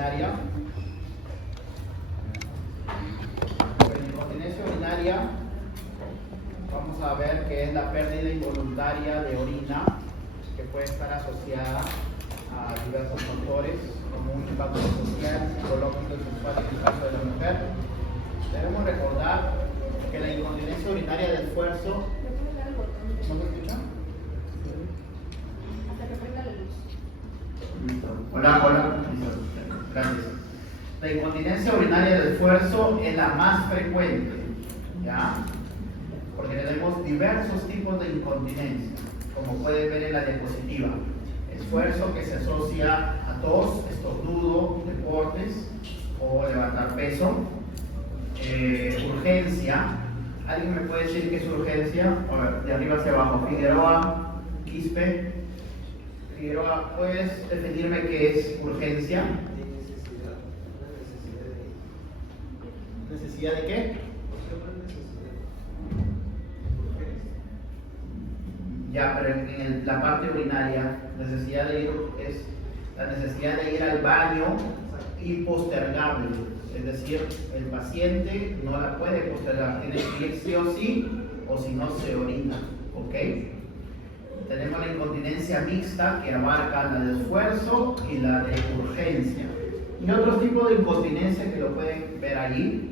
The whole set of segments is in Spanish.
urinaria. En incontinencia urinaria vamos a ver que es la pérdida involuntaria de orina que puede estar asociada a diversos factores como un impacto social, psicológico y sexual en el caso de la mujer. Debemos recordar que la incontinencia urinaria de esfuerzo... ¿No me escuchan? Hasta que prenda la luz. Listo. Hola. Listo. Gracias. La incontinencia urinaria de esfuerzo es la más frecuente, ¿ya? Porque tenemos diversos tipos de incontinencia, como pueden ver en la diapositiva. Esfuerzo que se asocia a tos, estornudo, deportes o levantar peso. Urgencia. ¿Alguien me puede decir qué es urgencia? A ver, de arriba hacia abajo. Figueroa, Quispe. Figueroa, ¿puedes definirme qué es urgencia? ¿Necesidad de qué? Ya, pero en la parte urinaria, necesidad de ir, es la necesidad de ir al baño impostergable. Es decir, el paciente no la puede postergar, tiene que ir sí o si no se orina. ¿Ok? Tenemos la incontinencia mixta que abarca la de esfuerzo y la de urgencia. Y otros tipos de incontinencia que lo pueden ver allí,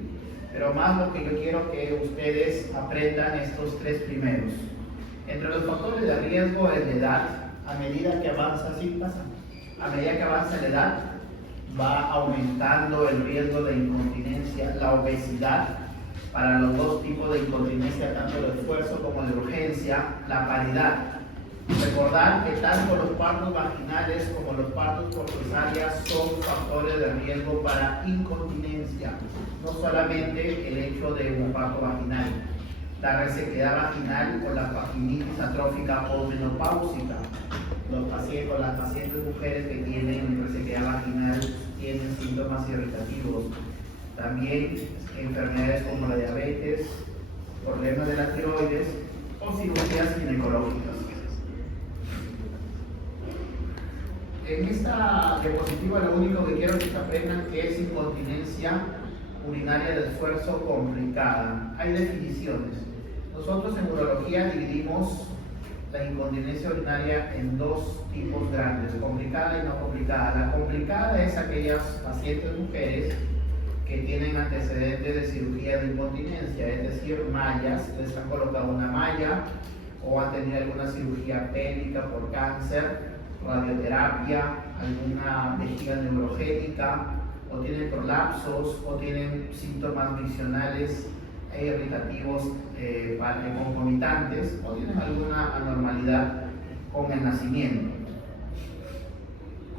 pero más lo que yo quiero que ustedes aprendan estos tres primeros. Entre los factores de riesgo es la edad. A medida que avanza, sí pasa. A medida que avanza la edad, va aumentando el riesgo de incontinencia, la obesidad, para los dos tipos de incontinencia, tanto de esfuerzo como de urgencia, la paridad. Recordar que tanto los partos vaginales como los partos por cesárea son factores de riesgo para incontinencia, no solamente el hecho de un parto vaginal. La resequedad vaginal o la vaginitis atrófica o menopáusica. Las pacientes mujeres que tienen resequedad vaginal tienen síntomas irritativos. También enfermedades como la diabetes, problemas de la tiroides o cirugías ginecológicas. En esta diapositiva lo único que quiero que se aprendan que es incontinencia urinaria de esfuerzo complicada. Hay definiciones. Nosotros en urología dividimos la incontinencia urinaria en dos tipos grandes, complicada y no complicada. La complicada es aquellas pacientes mujeres que tienen antecedentes de cirugía de incontinencia, es decir, mallas, les han colocado una malla o han tenido alguna cirugía pélvica por cáncer, radioterapia, alguna vejiga neurogénica, o tienen prolapsos, o tienen síntomas visionales e irritativos concomitantes, o tienen alguna anormalidad con el nacimiento.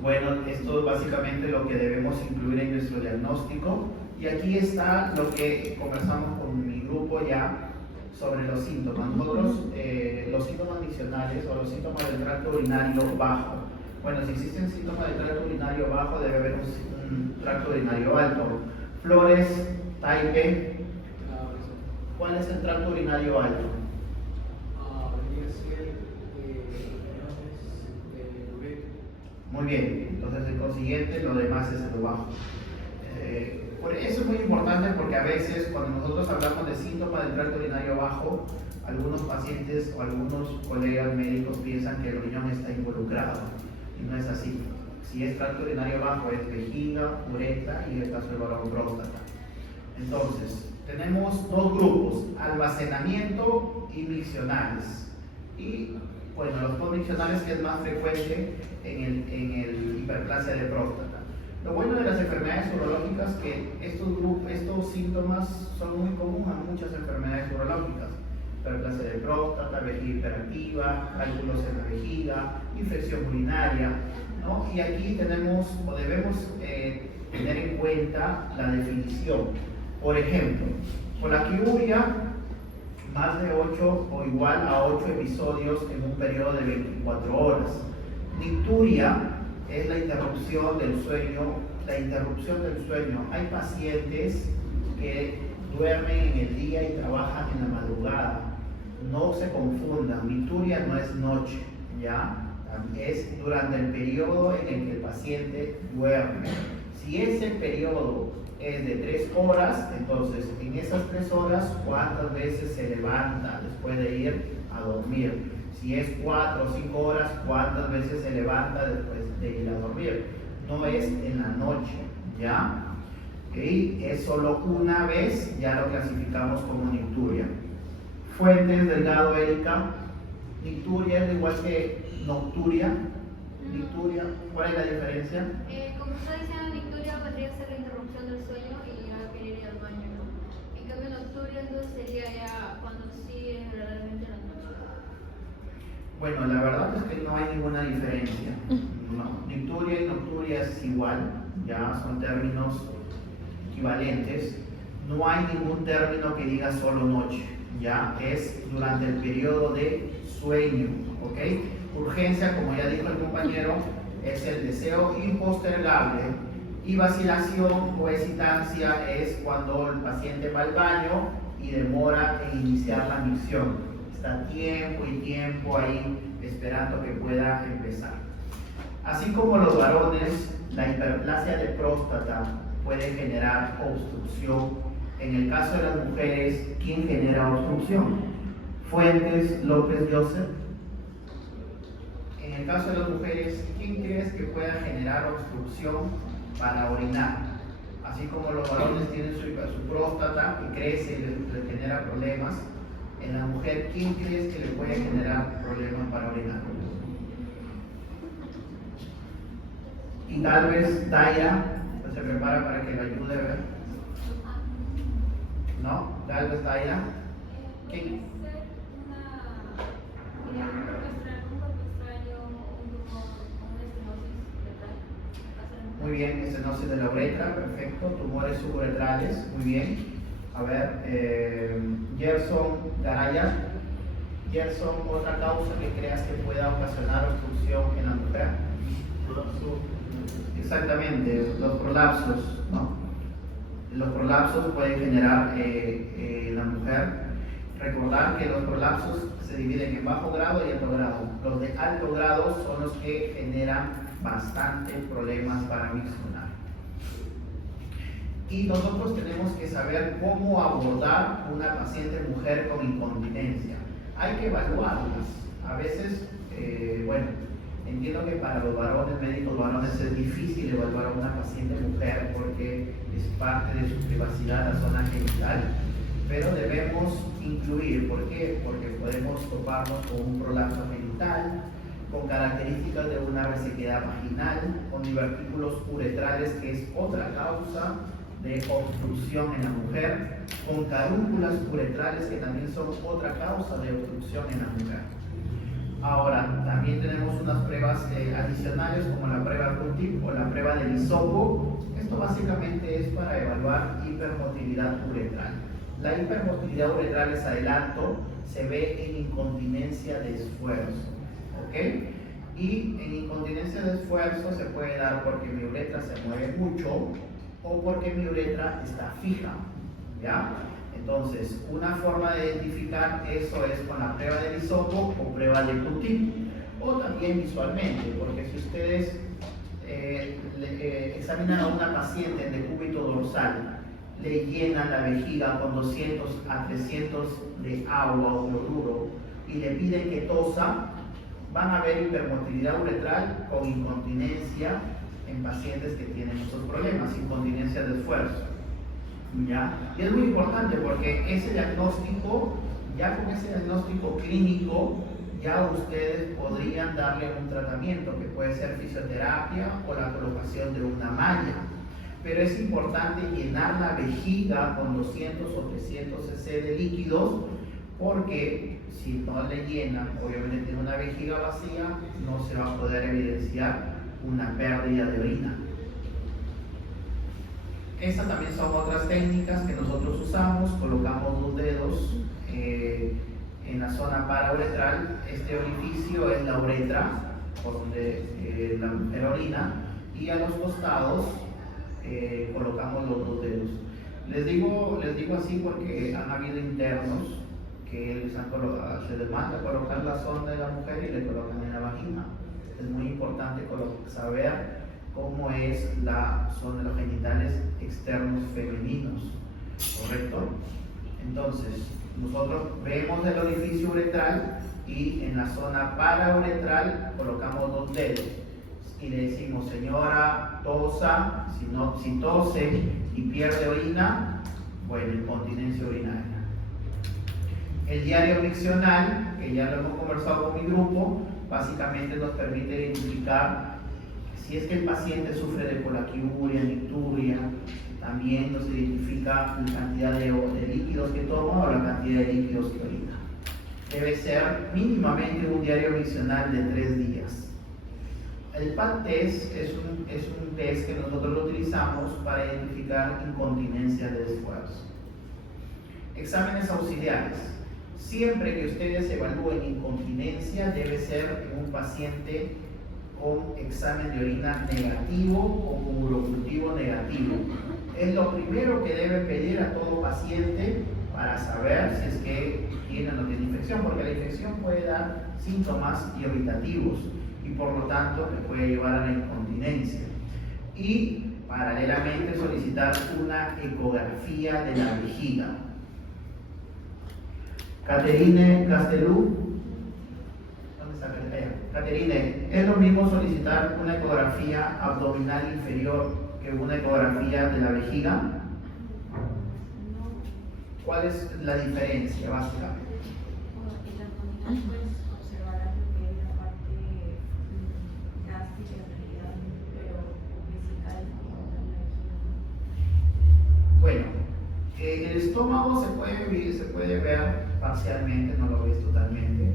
Bueno, esto es básicamente lo que debemos incluir en nuestro diagnóstico. Y aquí está lo que conversamos con mi grupo ya sobre los síntomas. Nosotros, los síntomas visionales o los síntomas del tracto urinario bajo. Bueno, si existen síntomas del tracto urinario bajo, debe haber un tracto urinario alto. Flores, Taipe. ¿Cuál es el tracto urinario alto? Muy bien, entonces el consiguiente, lo demás es lo bajo. Por eso es muy importante porque a veces cuando nosotros hablamos de síntomas del tracto urinario bajo, algunos pacientes o algunos colegas médicos piensan que el riñón está involucrado y no es así. Si es tracto urinario bajo es vejiga, uretra y en el caso del varón próstata. Entonces, tenemos dos grupos, almacenamiento y miccionales. Y bueno, los posmiccionales que es más frecuente en el hiperplasia de próstata. Lo bueno de las enfermedades urológicas es que estos síntomas son muy comunes en muchas enfermedades urológicas. Hiperplasia de próstata, vejiga hiperactiva, cálculos en la vejiga, infección urinaria, ¿no? Y aquí tenemos o debemos tener en cuenta la definición. Por ejemplo, colaquiuria, más de 8 o igual a 8 episodios en un periodo de 24 horas. Nicturia es la interrupción del sueño. Hay pacientes que duermen en el día y trabajan en la madrugada. No se confundan, nicturia no es noche, ¿ya? Es durante el periodo en el que el paciente duerme. Si Si ese periodo es de 3 horas, entonces en esas 3 horas, ¿cuántas veces se levanta después de ir a dormir? Si es 4 o 5 horas, ¿cuántas veces se levanta después de ir a dormir? No es en la noche, ¿ya? ¿Okay? Es solo una vez, ya lo clasificamos como nicturia. Fuentes, Delgado, Erika. Nicturia es igual que nocturia. Nicturia, ¿cuál es la diferencia? Como está diciendo, nicturia podría ser la interrupción del sueño y ya querer ir al baño, ¿no? En cambio, nocturia entonces sería ya cuando sí es realmente la noche. Bueno, la verdad es que no hay ninguna diferencia. No, nicturia y nocturia es igual, ya son términos equivalentes. No hay ningún término que diga solo noche, ya es durante el periodo de sueño, ¿ok? Urgencia, como ya dijo el compañero, es el deseo impostergable, y vacilación o excitancia es cuando el paciente va al baño y demora en iniciar la micción. Está tiempo y tiempo ahí esperando que pueda empezar. Así como los varones, la hiperplasia de próstata puede generar obstrucción. En el caso de las mujeres, ¿quién genera obstrucción? Fuentes, López, Joseph. En el caso de las mujeres, ¿quién crees que pueda generar obstrucción para orinar? Así como los varones tienen su próstata que crece y les genera problemas, en la mujer, ¿quién crees que le puede generar problemas para orinar? Y tal vez Daira se prepara para que lo ayude a ver. ¿No? Tal vez Daira. ¿Quién? Muy bien, estenosis de la uretra, perfecto. Tumores suburetrales, muy bien. A ver, Gerson Garaya. Gerson, otra causa que creas que pueda ocasionar obstrucción en la mujer. Prolapso. Exactamente, los prolapsos, ¿no? Los prolapsos pueden generar en la mujer. Recordar que los prolapsos se dividen en bajo grado y alto grado. Los de alto grado son los que generan bastante problemas para miccionar. Y nosotros tenemos que saber cómo abordar una paciente mujer con incontinencia. Hay que evaluarlas. A veces, bueno, entiendo que para los varones, médicos varones, es difícil evaluar a una paciente mujer porque es parte de su privacidad la zona genital, pero debemos incluir. ¿Por qué? Porque podemos toparnos con un prolapso genital, con características de una resequedad vaginal, con divertículos uretrales, que es otra causa de obstrucción en la mujer, con carúnculas uretrales, que también son otra causa de obstrucción en la mujer. Ahora, también tenemos unas pruebas adicionales como la prueba Q-tip o la prueba del hisopo. Esto básicamente es para evaluar hipermotilidad uretral. La hipermotilidad uretral, les adelanto, se ve en incontinencia de esfuerzo, ¿ok? Y en incontinencia de esfuerzo se puede dar porque mi uretra se mueve mucho o porque mi uretra está fija, ¿ya? Entonces, una forma de identificar eso es con la prueba del hisopo o prueba de Q-tip, o también visualmente, porque si ustedes examinan a una paciente en decúbito dorsal, le llenan la vejiga con 200 a 300 de agua o cloruro y le piden que tosa, van a ver hipermotilidad uretral con incontinencia en pacientes que tienen estos problemas, incontinencia de esfuerzo. ¿Ya? Y es muy importante porque ese diagnóstico, ya con ese diagnóstico clínico, ya ustedes podrían darle un tratamiento que puede ser fisioterapia o la colocación de una malla. Pero es importante llenar la vejiga con 200 o 300 cc de líquidos, porque si no le llenan, obviamente tiene una vejiga vacía, no se va a poder evidenciar una pérdida de orina. Estas también son otras técnicas que nosotros usamos. Colocamos los dedos en la zona parauretral. Este orificio es la uretra, por donde la mujer orina, y a los costados colocamos los dos dedos. Les digo así porque han habido internos que se les manda colocar la sonda de la mujer y le colocan en la vagina. Es muy importante saber como es la zona de los genitales externos femeninos, ¿correcto? Entonces, nosotros vemos el orificio uretral y en la zona parauretral colocamos 2 dedos y le decimos, señora, tosa. Si tose y pierde orina, bueno, incontinencia urinaria. El diario miccional, que ya lo hemos conversado con mi grupo, básicamente nos permite identificar si es que el paciente sufre de colaquiuria, nicturia. También nos identifica la cantidad de líquidos que toma o la cantidad de líquidos que orina. Debe ser mínimamente un diario miccional de 3 días. El PAD test es un test que nosotros lo utilizamos para identificar incontinencia de esfuerzo. Exámenes auxiliares. Siempre que ustedes evalúen incontinencia, debe ser en un paciente con examen de orina negativo o con urocultivo negativo. Es lo primero que debe pedir a todo paciente para saber si es que tiene o no tiene infección, porque la infección puede dar síntomas irritativos y por lo tanto le puede llevar a la incontinencia. Y paralelamente solicitar una ecografía de la vejiga. Caterine Castelú, ¿dónde está Caterine? Caterine, ¿es lo mismo solicitar una ecografía abdominal inferior que una ecografía de la vejiga? ¿Cuál es la diferencia básicamente? Puedes observar lo que es la parte gástrica en realidad, pero vesical como la vejiga. Bueno, el estómago se puede ver parcialmente, no lo ves totalmente,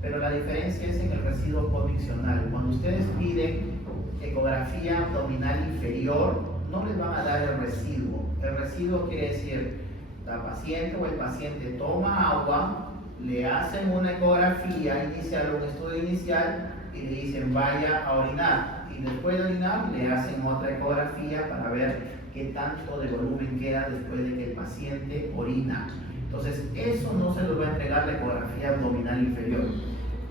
pero la diferencia es en el residuo condicional. Cuando ustedes piden ecografía abdominal inferior, no les van a dar el residuo. El residuo quiere decir, la paciente o el paciente toma agua, le hacen una ecografía inicial, un estudio inicial, y le dicen vaya a orinar. Y después de orinar le hacen otra ecografía para ver qué tanto de volumen queda después de que el paciente orina. Entonces, eso no se lo va a entregar la ecografía abdominal inferior.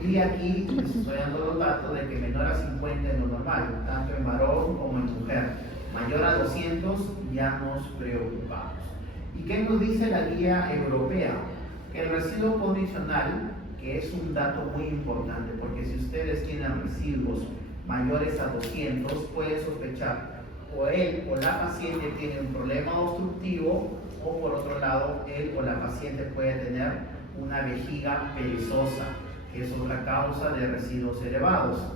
Y aquí les estoy dando los datos de que menor a 50 es lo normal, tanto en varón como en mujer. Mayor a 200 ya nos preocupamos. ¿Y qué nos dice la guía europea? Que el residuo condicional, que es un dato muy importante, porque si ustedes tienen residuos mayores a 200, pueden sospechar o él o la paciente tiene un problema obstructivo, o por otro lado, él o la paciente puede tener una vejiga perezosa, que es otra causa de residuos elevados.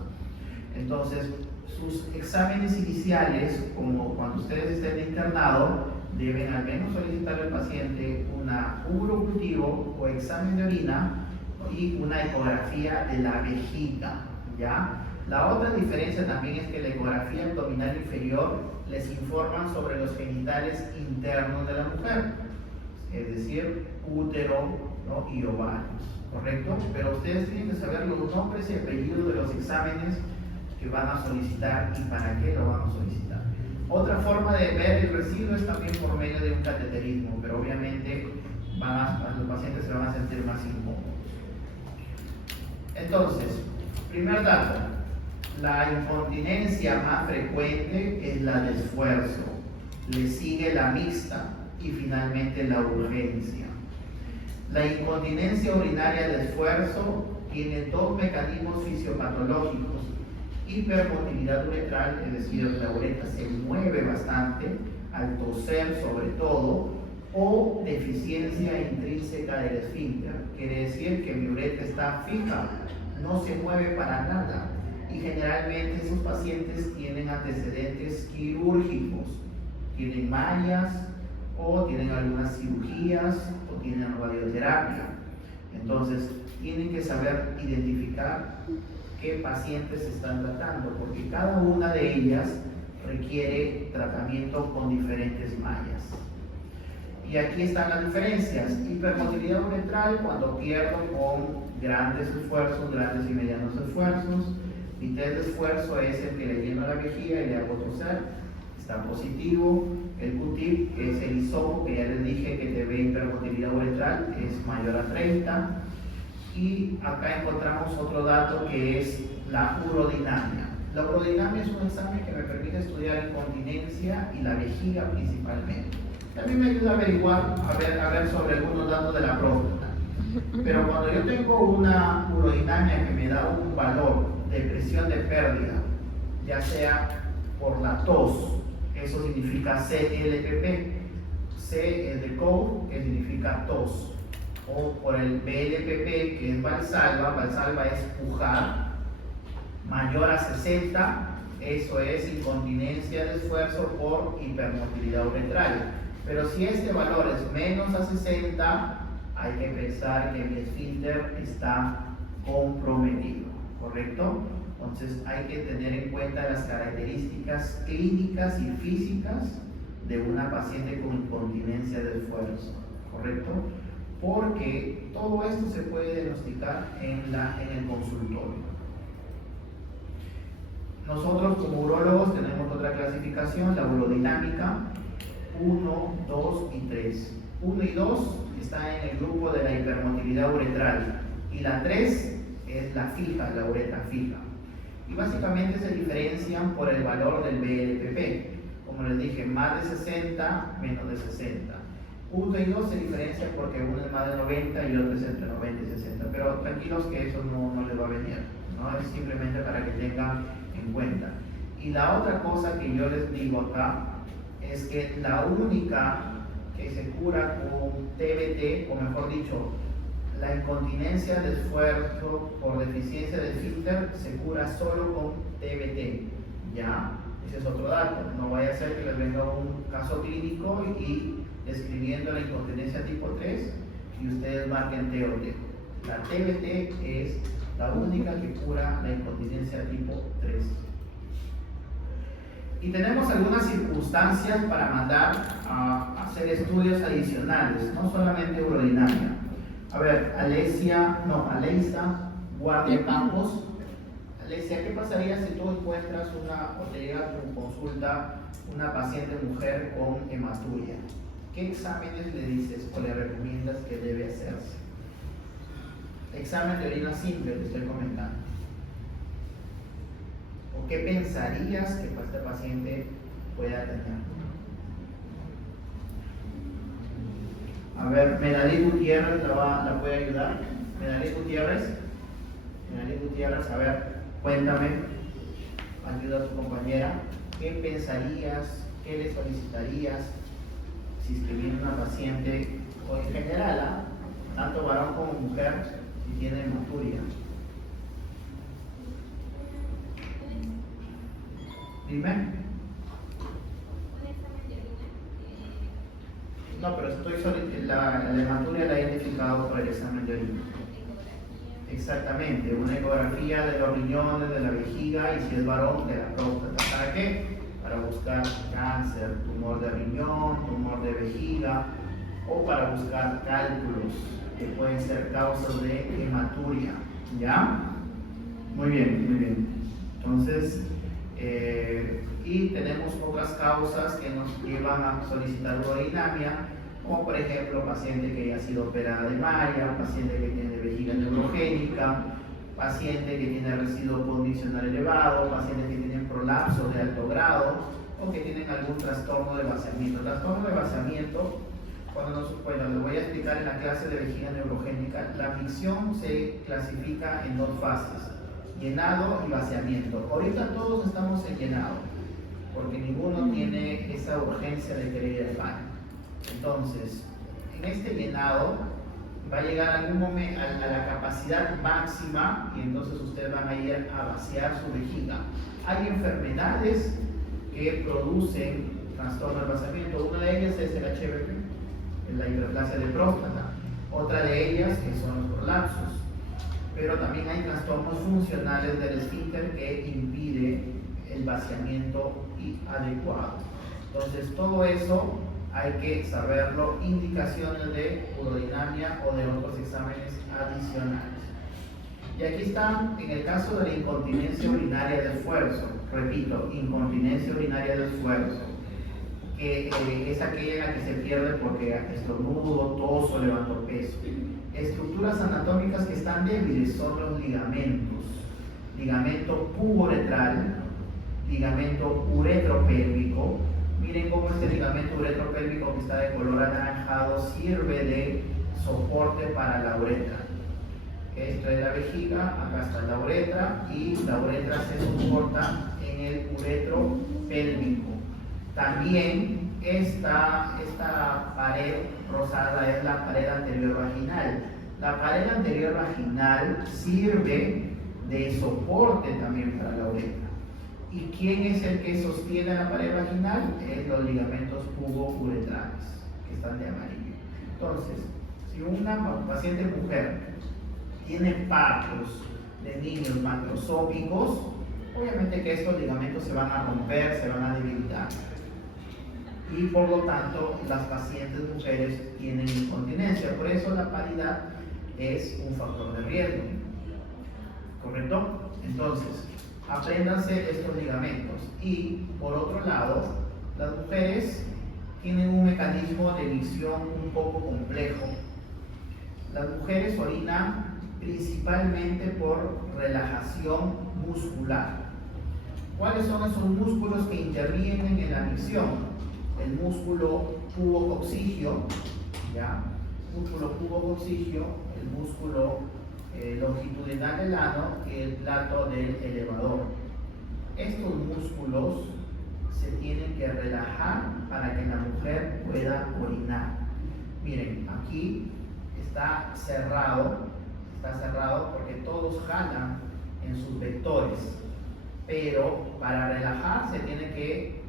Entonces, sus exámenes iniciales, como cuando ustedes estén internado, deben al menos solicitar al paciente un urocultivo o examen de orina y una ecografía de la vejiga, ¿ya? La otra diferencia también es que la ecografía abdominal inferior les informan sobre los genitales internos de la mujer, es decir, útero, ¿no?, y ovarios, ¿correcto? Pero ustedes tienen que saber los nombres y apellidos de los exámenes que van a solicitar y para qué lo van a solicitar. Otra forma de ver el residuo es también por medio de un cateterismo, pero obviamente los pacientes se van a sentir más incómodos. Entonces, primer dato, la incontinencia más frecuente es la de esfuerzo, le sigue la mixta y finalmente la urgencia. La incontinencia urinaria de esfuerzo tiene 2 mecanismos fisiopatológicos: hipermotilidad uretral, es decir, la uretra se mueve bastante al toser sobre todo, o deficiencia intrínseca del esfínter, quiere decir que mi uretra está fija, no se mueve para nada, y generalmente esos pacientes tienen antecedentes quirúrgicos, tienen mallas o tienen algunas cirugías o tienen radioterapia. Entonces tienen que saber identificar qué pacientes se están tratando, porque cada una de ellas requiere tratamiento con diferentes mallas. Y aquí están las diferencias. Hipermotilidad uretral cuando pierdo con grandes esfuerzos, grandes y medianos esfuerzos. Mi test de esfuerzo es el que le lleno la vejiga y le hago toser, está positivo. El Q-tip, que es el hisopo, que ya les dije que te ve hipermotilidad uretral, es mayor a 30. Y acá encontramos otro dato que es la urodinamia. La urodinamia es un examen que me permite estudiar incontinencia y la vejiga principalmente. También me ayuda a averiguar, a ver sobre algunos datos de la próstata. Pero cuando yo tengo una urodinamia que me da un valor de presión de pérdida, ya sea por la tos, eso significa CLPP, C es de cold, que significa tos, o por el BLPP, que es Valsalva, Valsalva es pujar, mayor a 60, eso es incontinencia de esfuerzo por hipermotilidad uretral. Pero si este valor es menos a 60, hay que pensar que mi esfínter está comprometido, ¿correcto? Entonces hay que tener en cuenta las características clínicas y físicas de una paciente con incontinencia de esfuerzo, ¿correcto? Porque todo esto se puede diagnosticar en el consultorio. Nosotros como urólogos tenemos otra clasificación, la urodinámica 1, 2 y 3. 1 y 2 están en el grupo de la hipermotilidad uretral y la 3 es la fija, la uretra fija. Y básicamente se diferencian por el valor del BLPP. Como les dije, más de 60, menos de 60. 1 y 2 se diferencian porque uno es más de 90 y otro es entre 90 y 60. Pero tranquilos que eso no les va a venir, ¿no? Es simplemente para que tengan en cuenta. Y la otra cosa que yo les digo acá es que la única que se cura con TBT, o mejor dicho, la incontinencia de esfuerzo por deficiencia del esfínter se cura solo con TBT, ¿ya? Ese es otro dato. No vaya a ser que les venga un caso clínico y describiendo la incontinencia tipo 3 y ustedes marquen T o T. La TBT es la única que cura la incontinencia tipo 3. Y tenemos algunas circunstancias para mandar a hacer estudios adicionales, no solamente urodinamia. A ver, Aleisa Guardia Campos. Alesia, ¿qué pasaría si tú encuentras o te llega a tu consulta una paciente mujer con hematuria? ¿Qué exámenes le dices o le recomiendas que debe hacerse? Examen de orina simple, te estoy comentando. ¿O qué pensarías que este paciente pueda tener? A ver, Melanie Gutiérrez la puede ayudar. Melanie Gutiérrez, a ver, cuéntame, ayuda a tu compañera. ¿Qué pensarías, qué le solicitarías si es que viene una paciente, o en general, tanto varón como mujer, si tiene hematuria? Dime. No, pero la hematuria la he identificado por el examen de orina. Exactamente, una ecografía de los riñones, de la vejiga y si es varón, de la próstata. ¿Para qué? Para buscar cáncer, tumor de riñón, tumor de vejiga o para buscar cálculos que pueden ser causas de hematuria. ¿Ya? Muy bien, muy bien. Entonces, y tenemos otras causas que nos llevan a solicitar urodinamia, como por ejemplo paciente que ha sido operada de malla, paciente que tiene vejiga neurogénica, paciente que tiene residuo condicional elevado, pacientes que tienen prolapso de alto grado o que tienen algún trastorno de vaciamiento. Trastorno de vaciamiento, bueno, les voy a explicar en la clase de vejiga neurogénica. La micción se clasifica en dos fases: llenado y vaciamiento. Ahorita todos estamos en llenado, porque ninguno tiene esa urgencia de querer ir al baño. Entonces, en este llenado va a llegar algún momento a la capacidad máxima y entonces ustedes van a ir a vaciar su vejiga. Hay enfermedades que producen trastorno del vaciamiento. Una de ellas es el HBP, la hiperplasia de próstata. Otra de ellas que son los prolapsos. Pero también hay trastornos funcionales del esfínter que impide el vaciamiento adecuado. Entonces todo eso hay que saberlo, indicaciones de urodinamia o de otros exámenes adicionales. Y aquí está, en el caso de la incontinencia urinaria de esfuerzo, repito, incontinencia urinaria de esfuerzo, que es aquella en la que se pierde porque estornudo, tos o levanto peso. Estructuras anatómicas que están débiles son los ligamentos. Ligamento puboretral, ligamento uretropélvico. Miren cómo este ligamento uretropélvico que está de color anaranjado sirve de soporte para la uretra. Esto es la vejiga, acá está la uretra y la uretra se soporta en el uretro pélvico. También esta pared rosada es la pared anterior vaginal. La pared anterior vaginal sirve de soporte también para la uretra. ¿Y quién es el que sostiene la pared vaginal? Es los ligamentos pubouretrales, que están de amarillo. Entonces, si una paciente mujer tiene partos de niños macrosómicos, obviamente que estos ligamentos se van a romper, se van a debilitar. Y por lo tanto, las pacientes mujeres tienen incontinencia. Por eso la paridad es un factor de riesgo. ¿Correcto? Entonces, apréndanse estos ligamentos. Y por otro lado, las mujeres tienen un mecanismo de micción un poco complejo. Las mujeres orinan principalmente por relajación muscular. ¿Cuáles son esos músculos que intervienen en la micción? El músculo pubococcigio, ¿ya? Músculo pubococcigio, el músculo longitudinal del ano y el plato del elevador. Estos músculos se tienen que relajar para que la mujer pueda orinar. Miren, aquí está cerrado porque todos jalan en sus vectores, pero para relajarse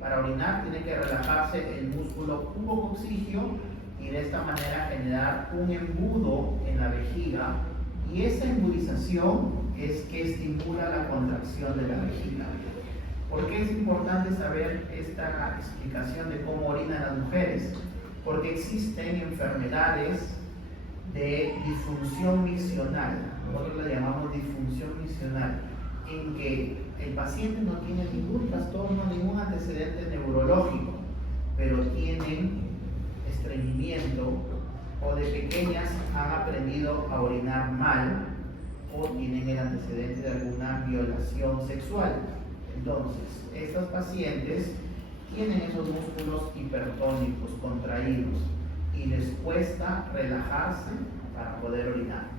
para orinar tiene que relajarse el músculo pubococcigio y de esta manera generar un embudo en la vejiga, y esa embudización es que estimula la contracción de la vejiga. ¿Por qué es importante saber esta explicación de cómo orinan las mujeres? Porque existen enfermedades de disfunción miccional, nosotros la llamamos disfunción miccional, en que el paciente no tiene ningún trastorno, ningún antecedente neurológico, pero tienen estreñimiento o de pequeñas han aprendido a orinar mal o tienen el antecedente de alguna violación sexual. Entonces, estas pacientes tienen esos músculos hipertónicos, contraídos, y les cuesta relajarse para poder orinar.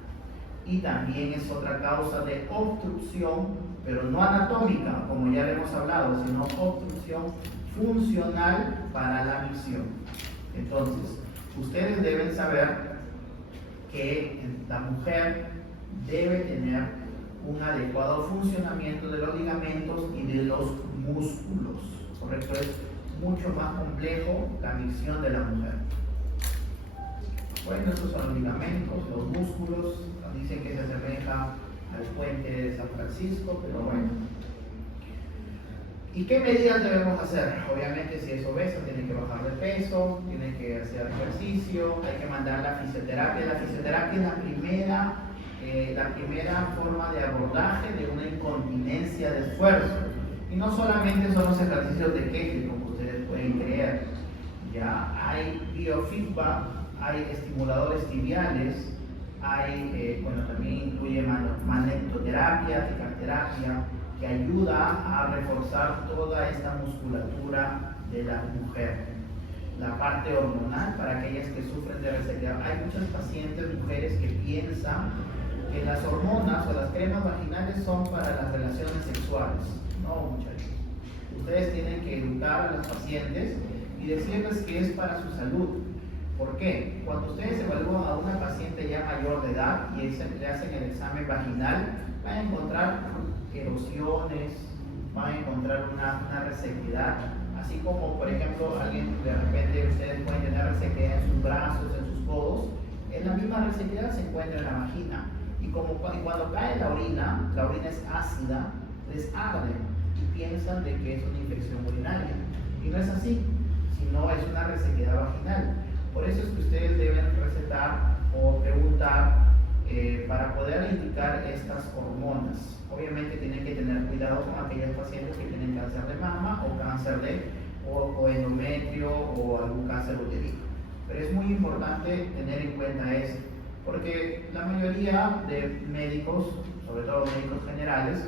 Y también es otra causa de obstrucción, pero no anatómica, como ya le hemos hablado, sino obstrucción funcional para la micción. Entonces, ustedes deben saber que la mujer debe tener un adecuado funcionamiento de los ligamentos y de los músculos. ¿Correcto? Es mucho más complejo la micción de la mujer. Bueno, estos son los ligamentos, los músculos. Dicen que se asemeja al puente de San Francisco, pero bueno. ¿Y qué medidas debemos hacer? Obviamente, si es obesa, tiene que bajar de peso, tiene que hacer ejercicio, hay que mandar la fisioterapia. La fisioterapia es la primera forma de abordaje de una incontinencia de esfuerzo. Y no solamente son los ejercicios de Kegel, como ustedes pueden creer. Ya hay biofeedback, hay estimuladores tibiales, también incluye magnetoterapia, tecarterapia, que ayuda a reforzar toda esta musculatura de la mujer. La parte hormonal para aquellas que sufren de resequedad. Hay muchas pacientes mujeres que piensan que las hormonas o las cremas vaginales son para las relaciones sexuales. No, muchachos. Ustedes tienen que educar a las pacientes y decirles que es para su salud. ¿Por qué? Cuando ustedes evalúan a una paciente ya mayor de edad y le hacen el examen vaginal, van a encontrar erosiones, van a encontrar una resequedad, así como por ejemplo alguien de repente ustedes pueden tener resequedad en sus brazos, en sus codos, en la misma resequedad se encuentra en la vagina, y cuando cae la orina es ácida, les arde y piensan de que es una infección urinaria, y no es así, sino es una resequedad vaginal. Por eso es que ustedes deben recetar o preguntar para poder indicar estas hormonas. Obviamente tienen que tener cuidado con aquellas pacientes que tienen cáncer de mama o cáncer o endometrio o algún cáncer uterino. Pero es muy importante tener en cuenta esto, porque la mayoría de médicos, sobre todo médicos generales,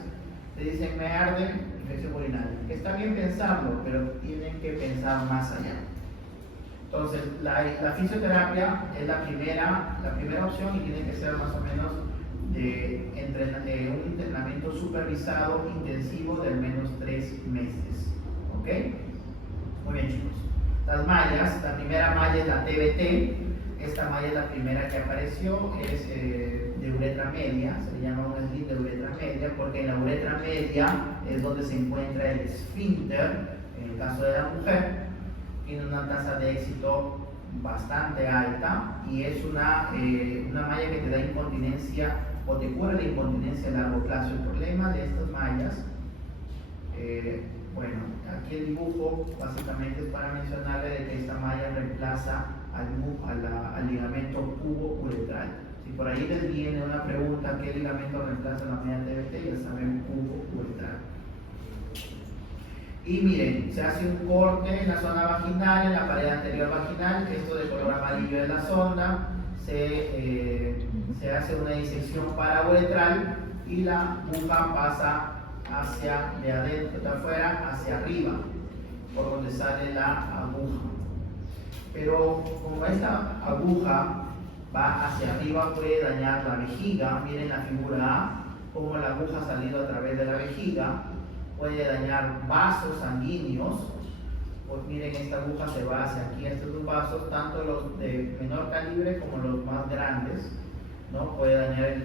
te dicen me arde, infección urinaria. Que está bien pensarlo, pero tienen que pensar más allá. Entonces, la fisioterapia es la primera opción y tiene que ser más o menos de un entrenamiento supervisado intensivo de al menos 3 meses. ¿Ok? Muy bien, chicos. Las mallas, la primera malla es la TBT. Esta malla es la primera que apareció, es de uretra media, se le llama un slit de uretra media, porque en la uretra media es donde se encuentra el esfínter, en el caso de la mujer. Tiene una tasa de éxito bastante alta y es una malla que te da incontinencia o te cura la incontinencia a largo plazo. El problema de estas mallas, bueno, aquí el dibujo básicamente es para mencionarle de que esta malla reemplaza al ligamento pubo-uretral. Si por ahí les viene una pregunta, ¿qué ligamento reemplaza la malla TBT? Ya saben, pubo-uretral. Y miren, se hace un corte en la zona vaginal, en la pared anterior vaginal, esto de color amarillo es la sonda, se hace una disección parauretral y la aguja pasa de adentro, de afuera hacia arriba, por donde sale la aguja. Pero como esta aguja va hacia arriba puede dañar la vejiga, miren la figura A, como la aguja ha salido a través de la vejiga, puede dañar vasos sanguíneos. Pues miren, esta aguja se va hacia aquí, estos dos vasos, tanto los de menor calibre como los más grandes, ¿no? Puede dañar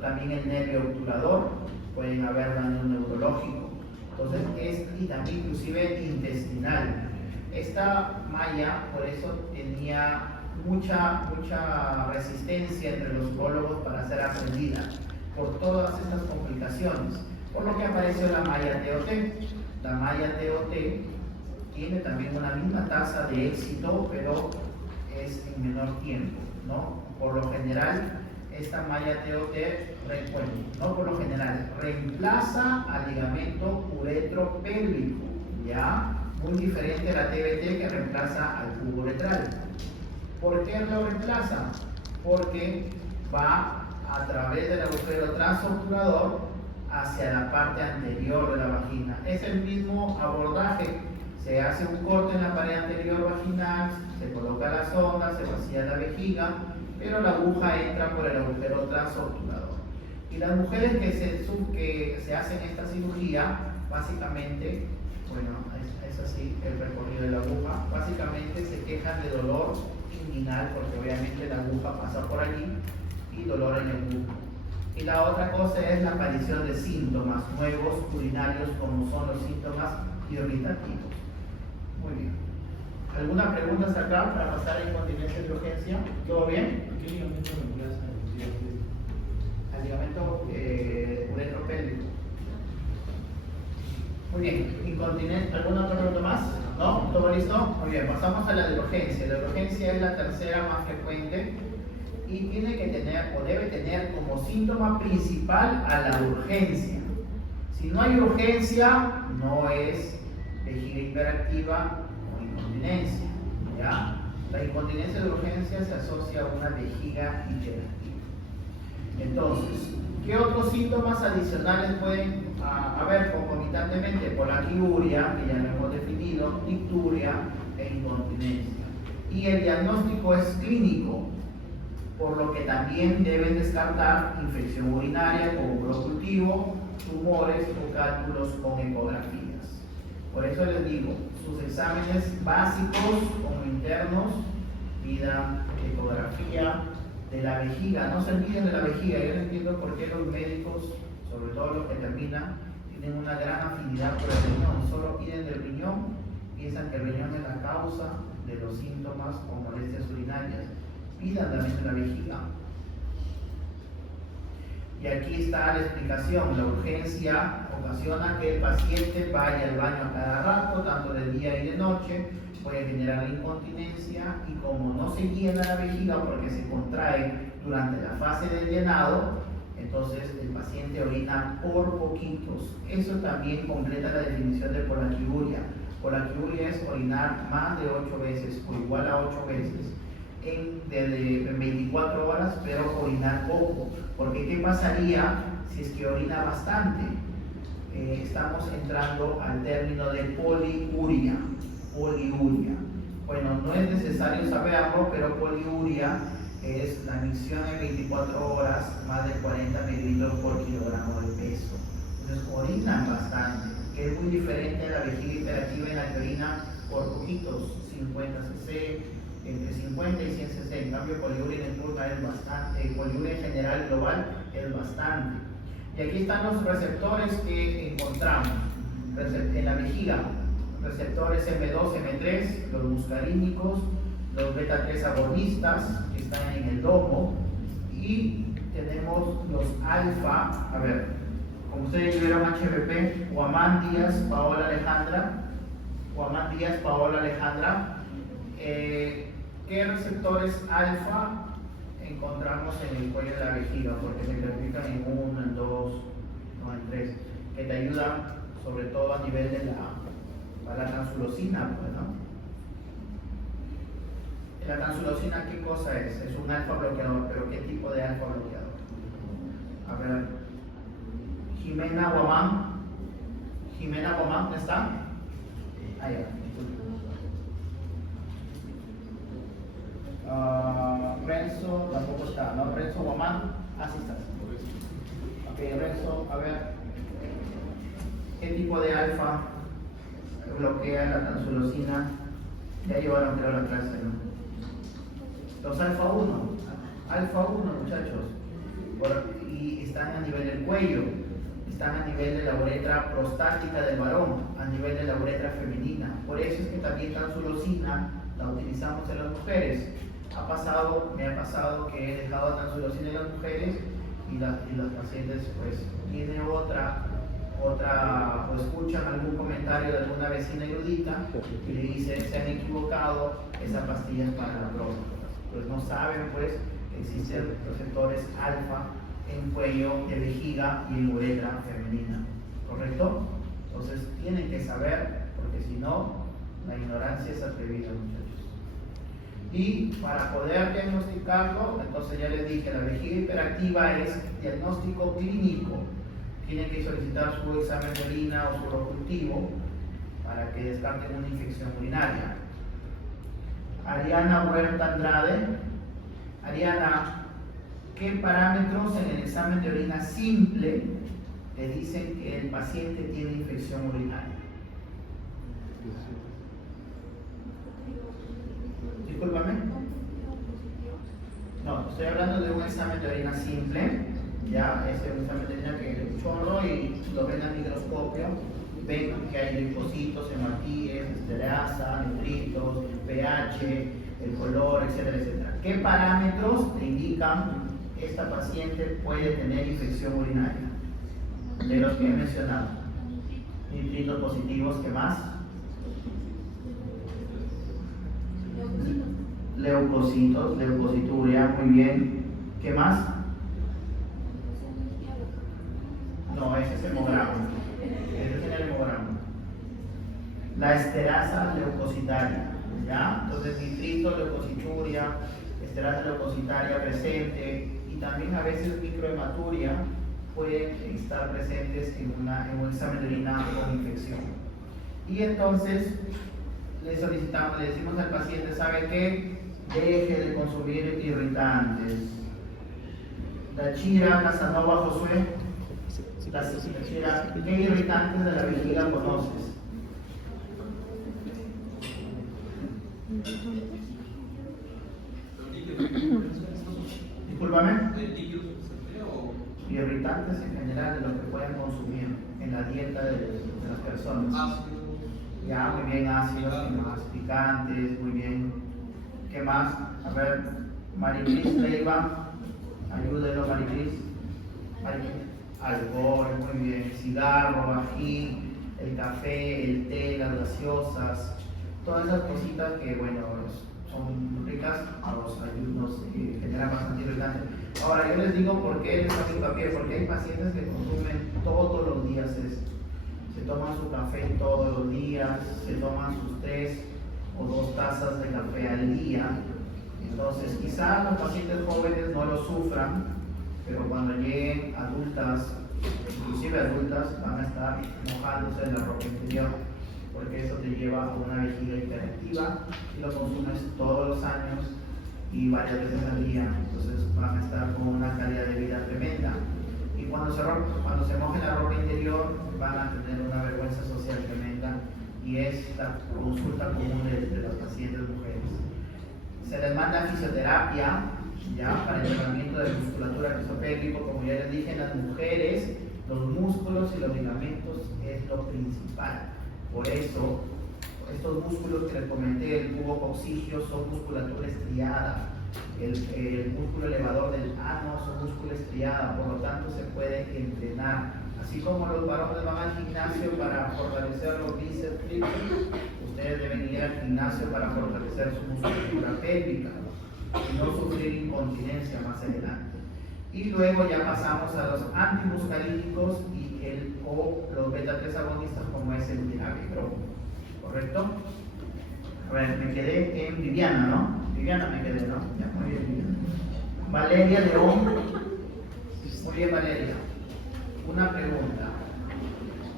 también el nervio obturador, pueden haber daño neurológico, entonces y también inclusive intestinal. Esta malla por eso tenía mucha resistencia entre los urólogos para ser aprendida, por todas estas complicaciones, por lo que apareció la malla TOT. La malla TOT tiene también una misma tasa de éxito, pero es en menor tiempo, ¿no? Por lo general, esta malla TOT, bueno, no por lo general, reemplaza al ligamento uretropélvico, ¿ya? Muy diferente a la TBT que reemplaza al cubo uretral. ¿Por qué lo reemplaza? Porque va a través del agujero transobturador hacia la parte anterior de la vagina. Es el mismo abordaje. Se hace un corte en la pared anterior vaginal, se coloca la sonda, se vacía la vejiga, pero la aguja entra por el agujero transobturador. Y las mujeres que se hacen esta cirugía, básicamente, bueno, es así el recorrido de la aguja, básicamente se quejan de dolor inguinal, porque obviamente la aguja pasa por allí, y dolor en el buco. Y la otra cosa es la aparición de síntomas nuevos urinarios, como son los síntomas irritativos. Muy bien. ¿Alguna pregunta hasta acá para pasar a incontinencia de urgencia? ¿Todo bien? ¿Qué ligamento reemplaza Al ligamento uretropélvico. Muy bien. ¿Incontinencia? ¿Alguna otra pregunta más? ¿No? ¿Todo listo? Muy bien. Pasamos a la de urgencia. La de urgencia es la tercera más frecuente y tiene que tener o debe tener como síntoma principal a la urgencia. Si no hay urgencia, no es vejiga hiperactiva o incontinencia, ¿ya? La incontinencia de urgencia se asocia a una vejiga hiperactiva. Entonces, ¿qué otros síntomas adicionales pueden haber concomitantemente? Polaquiuria, que ya lo hemos definido, icturia e incontinencia. Y el diagnóstico es clínico, por lo que también deben descartar infección urinaria con urocultivo, tumores o cálculos con ecografías. Por eso les digo, sus exámenes básicos como internos, pidan ecografía de la vejiga, no se olviden de la vejiga. Yo no entiendo por qué los médicos, sobre todo los que terminan, tienen una gran afinidad por el riñón, solo piden del riñón, piensan que el riñón es la causa de los síntomas o molestias urinarias. Pidan también de la vejiga. Y aquí está la explicación. La urgencia ocasiona que el paciente vaya al baño a cada rato, tanto de día y de noche, puede generar incontinencia y como no se llena la vejiga porque se contrae durante la fase del llenado, entonces el paciente orina por poquitos. Eso también completa la definición de polaquiuria. Polaquiuria es orinar más de 8 veces o igual a 8 veces en 24 horas, pero orinar poco. Porque ¿qué pasaría si es que orina bastante? estamos entrando al término de poliuria. Poliuria. Bueno, no es necesario saberlo, pero poliuria es la micción en 24 horas, más de 40 mililitros por kilogramo de peso. Entonces orinan bastante, que es muy diferente a la vejiga hiperactiva en la que orina por poquitos, 50 cc, entre 50 y 100 cc. En cambio, poliuria en purga es bastante, poliuria en general global es bastante. Y aquí están los receptores que encontramos en la vejiga: receptores M2, M3, los muscarínicos, los beta-3 agonistas que están en el lomo, y tenemos los alfa. A ver, como ustedes vieron, HBP, Guamán Díaz, Paola Alejandra. Guamán Díaz, Paola Alejandra. ¿Qué receptores alfa encontramos en el cuello de la vejiga? Porque se clasifican en 1, en 2, no en 3, que te ayudan sobre todo a nivel de la transulosina, pues, ¿no? La transulosina, ¿qué cosa es? Es un alfa bloqueador, pero ¿qué tipo de alfa bloqueador? A ver, Jimena Guamán, ¿dónde está? Ahí Renzo tampoco está, ¿no? Renzo Guamán, así estás. Ok, Renzo, a ver, ¿qué tipo de alfa bloquea la transulosina? Ya llevaron, creo, la clase, ¿no? Los alfa 1, muchachos, y están a nivel del cuello, están a nivel de la uretra prostática del varón, a nivel de la uretra femenina. Por eso es que también transulosina la utilizamos en las mujeres. Me ha pasado que he dejado transulosina en las mujeres y las pacientes pues tienen otra o escuchan algún comentario de alguna vecina erudita y le dicen se han equivocado, esa pastilla es para la próstata. Pues no saben pues que existen receptores alfa en cuello de vejiga y en uretra femenina, ¿correcto? Entonces tienen que saber, porque si no, la ignorancia es atrevida, muchachos. Y para poder diagnosticarlo, entonces ya les dije, la vejiga hiperactiva es diagnóstico clínico. Tienen que solicitar su examen de orina o su cultivo para que descarten una infección urinaria. Ariana Huerta Andrade. Ariana, ¿qué parámetros en el examen de orina simple te dicen que el paciente tiene infección urinaria? Discúlpame. No, estoy hablando de un examen de orina simple. Ya, es un examen de orina que es un chorro y lo ven al microscopio, ven que hay linfocitos, hematíes, esterasa, nitritos, pH, el color, etcétera, etcétera. ¿Qué parámetros te indican que esta paciente puede tener infección urinaria? De los que he mencionado. Nitritos positivos, ¿qué más? Leucocitos, leucocituria, muy bien. ¿Qué más? No, ese es hemograma. Ese es el hemograma. La esterasa leucocitaria, ¿ya? Entonces, nitrito, leucocituria, esterasa leucocitaria presente, y también a veces microhematuria pueden estar presentes en un examen de orina con infección. Y entonces, le solicitamos, le decimos al paciente, ¿sabe qué? Deje de consumir irritantes. Dachira Casanova Josué, Dachira, ¿qué irritantes de la vejiga conoces? Discúlpame. Irritantes en general de lo que pueden consumir en la dieta de las personas. Ya, muy bien, ácidos, ¿qué más? Picantes, muy bien. ¿Qué más? A ver, Maricris Leiva, ayúdelo, Maricris. Alcohol, muy bien. Cigarro, ají, el café, el té, las gaseosas, todas esas cositas que, bueno, son ricas, nos generan bastante irritantes. Ahora, yo les digo por qué les hago hincapié, porque hay pacientes que consumen todos los días esto. Se toman su café todos los días, se toman sus 3 o 2 tazas de café al día. Entonces, quizás los pacientes jóvenes no lo sufran, pero cuando lleguen adultas inclusive adultas, van a estar mojándose en la ropa interior, porque eso te lleva a una vejiga hiperactiva y lo consumes todos los años y varias veces al día, entonces van a estar con una calidad de vida tremenda. Y cuando se mojen la ropa interior van a tener una vergüenza social tremenda, y es la consulta común de las pacientes mujeres. Se les manda fisioterapia ya para el entrenamiento de musculatura pisopélvico. Como ya les dije, en las mujeres los músculos y los ligamentos es lo principal. Por eso estos músculos que les comenté, el cubo coccigio, son musculatura estriada. El músculo elevador del ano son músculo estriada, por lo tanto se puede entrenar. Así como los varones van al gimnasio para fortalecer los bíceps, tríceps, ustedes deben ir al gimnasio para fortalecer su musculatura pélvica y no sufrir incontinencia más adelante. Y luego ya pasamos a los antimuscarínicos o los beta-3 agonistas, como es el mirabegron, ¿correcto? A ver, me quedé en Viviana, ¿no? Viviana me quedé, ¿no? Ya, muy bien, Viviana. Valeria León. Muy bien, Valeria. Una pregunta.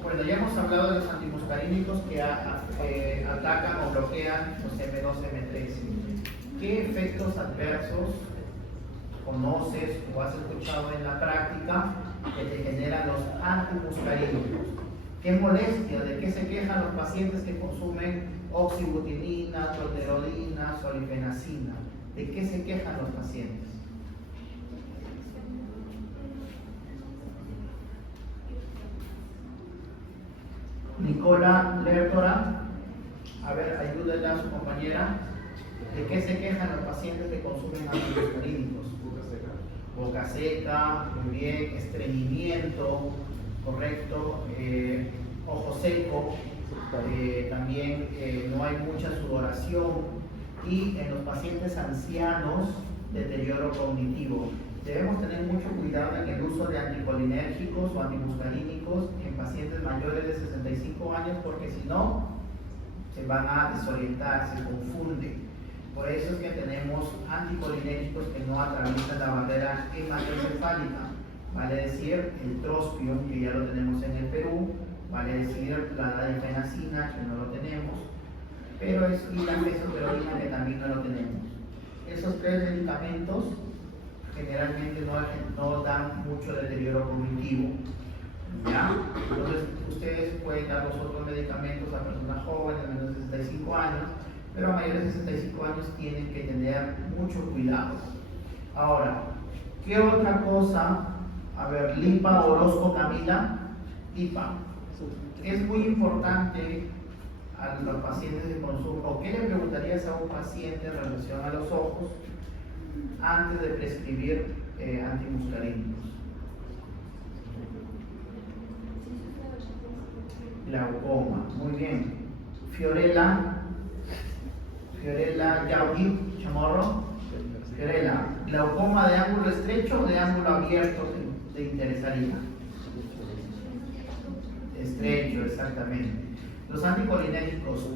Bueno, ya hemos hablado de los antimuscarínicos que atacan o bloquean los M2, M3. ¿Qué efectos adversos conoces o has escuchado en la práctica que te generan los antimuscarínicos? ¿Qué molestia? ¿De qué se quejan los pacientes que consumen oxibutinina, tolterodina, solifenacina? ¿De qué se quejan los pacientes? Nicola Lertora, a ver, ayúdenle a su compañera. ¿De qué se quejan los pacientes que consumen antimuscarínicos? Boca seca, muy bien, estreñimiento, correcto, ojo seco, también no hay mucha sudoración, y en los pacientes ancianos, deterioro cognitivo. Debemos tener mucho cuidado en el uso de anticolinérgicos o antimuscarínicos en pacientes mayores de 65 años, porque si no, se van a desorientar, se confunden. Por eso es que tenemos anticolinérgicos que no atraviesan la barrera hematoencefálica, vale decir el trospium, que ya lo tenemos en el Perú, vale decir la difenacina, que no lo tenemos, pero es y la mesoperodina, que también no lo tenemos. Esos tres medicamentos generalmente no dan mucho deterioro cognitivo, ¿ya? Entonces ustedes pueden dar los otros medicamentos a personas jóvenes, menos de 65 años, pero a mayores de 65 años tienen que tener mucho cuidado. Ahora, ¿qué otra cosa? A ver, Lipa Orozco Camila. Lipa, es muy importante a los pacientes de consumo, o ¿qué le preguntarías a un paciente en relación a los ojos antes de prescribir antimuscarínicos? Glaucoma, muy bien. Fiorella Yaudí Chamorro. Fiorella, ¿glaucoma de ángulo estrecho o de ángulo abierto te interesaría? Estrecho, exactamente. Los anticolinérgicos,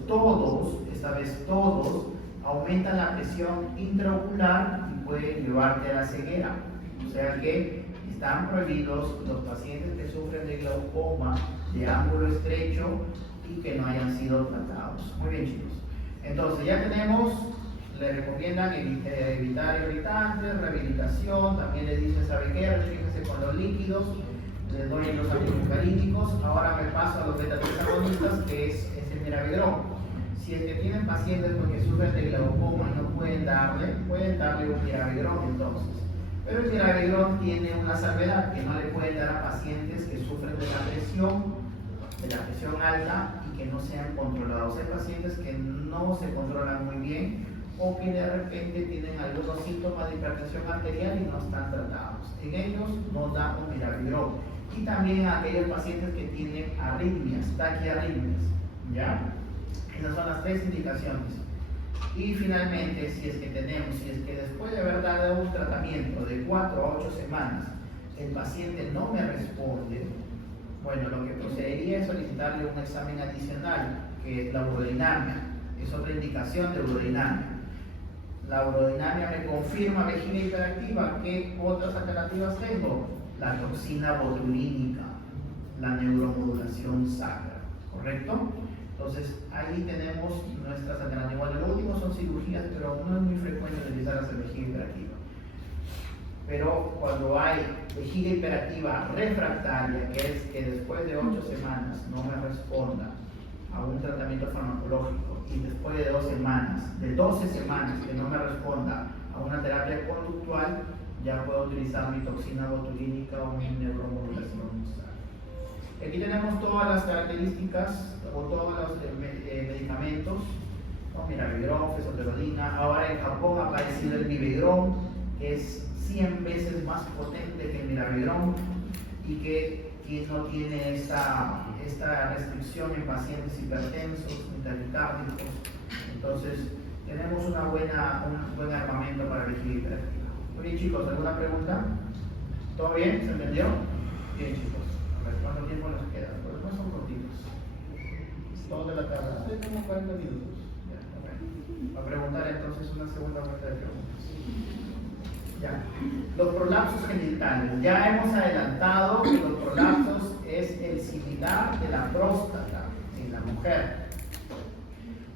esta vez todos, aumentan la presión intraocular y pueden llevarte a la ceguera. O sea que están prohibidos los pacientes que sufren de glaucoma de ángulo estrecho y que no hayan sido tratados. Muy bien, chicos. Entonces ya tenemos, le recomiendan evitar irritantes, rehabilitación, también les dicen, ¿sabe qué? Fíjense con los líquidos, les doy los antimuscarínicos. Ahora me paso a los beta-3 agonistas, que es el mirabegron. Si es que tienen pacientes porque sufren de glaucoma y no pueden darle un mirabegron entonces. Pero el mirabegron tiene una salvedad, que no le pueden dar a pacientes que sufren de la presión alta y que no sean controlados. Hay pacientes que no se controlan muy bien o que de repente tienen algunos síntomas de hipertensión arterial y no están tratados. En ellos no da un mirabegron. Y también a aquellos pacientes que tienen arritmias, taquiarritmias, ¿ya? Esas son las tres indicaciones. Y finalmente, si es que después de haber dado un tratamiento de 4 a 8 semanas, el paciente no me responde, bueno, lo que procedería es solicitarle un examen adicional, que es la urodinamia. Es otra indicación de urodinamia. La urodinamia me confirma vejiga hiperactiva. ¿Qué otras alternativas tengo? La toxina botulínica. la neuromodulación sacra, ¿correcto? Entonces, ahí tenemos nuestras alternativas. Lo último son cirugías, pero no es muy frecuente utilizar la vejiga hiperactiva. Pero cuando hay vejiga hiperactiva refractaria, que es que después de 8 semanas no me responda a un tratamiento farmacológico y después de 2 semanas, de 12 semanas que no me responda a una terapia conductual, ya puedo utilizar mi toxina botulínica o mi neuromodulación. Aquí tenemos todas las características o todos los medicamentos, ¿no? Miravigrón, fesoterodina. Ahora en Japón ha aparecido el Vivegrón, que es 100 veces más potente que el Miravigrón y que no tiene esta restricción en pacientes hipertensos, taquicárdicos. Entonces, tenemos un buen armamento para el vejiga hiperactiva. Muy bien, chicos, ¿alguna pregunta? ¿Todo bien? ¿Se entendió? Bien, chicos. ¿Cuánto tiempo nos queda? Por lo menos son cortitos. 2 de la tarde. Hay como 40 minutos. Ya, okay. Va a preguntar entonces una segunda vuelta de preguntas. Ya. Los prolapsos genitales. Ya hemos adelantado que los prolapsos es el similar de la próstata en la mujer.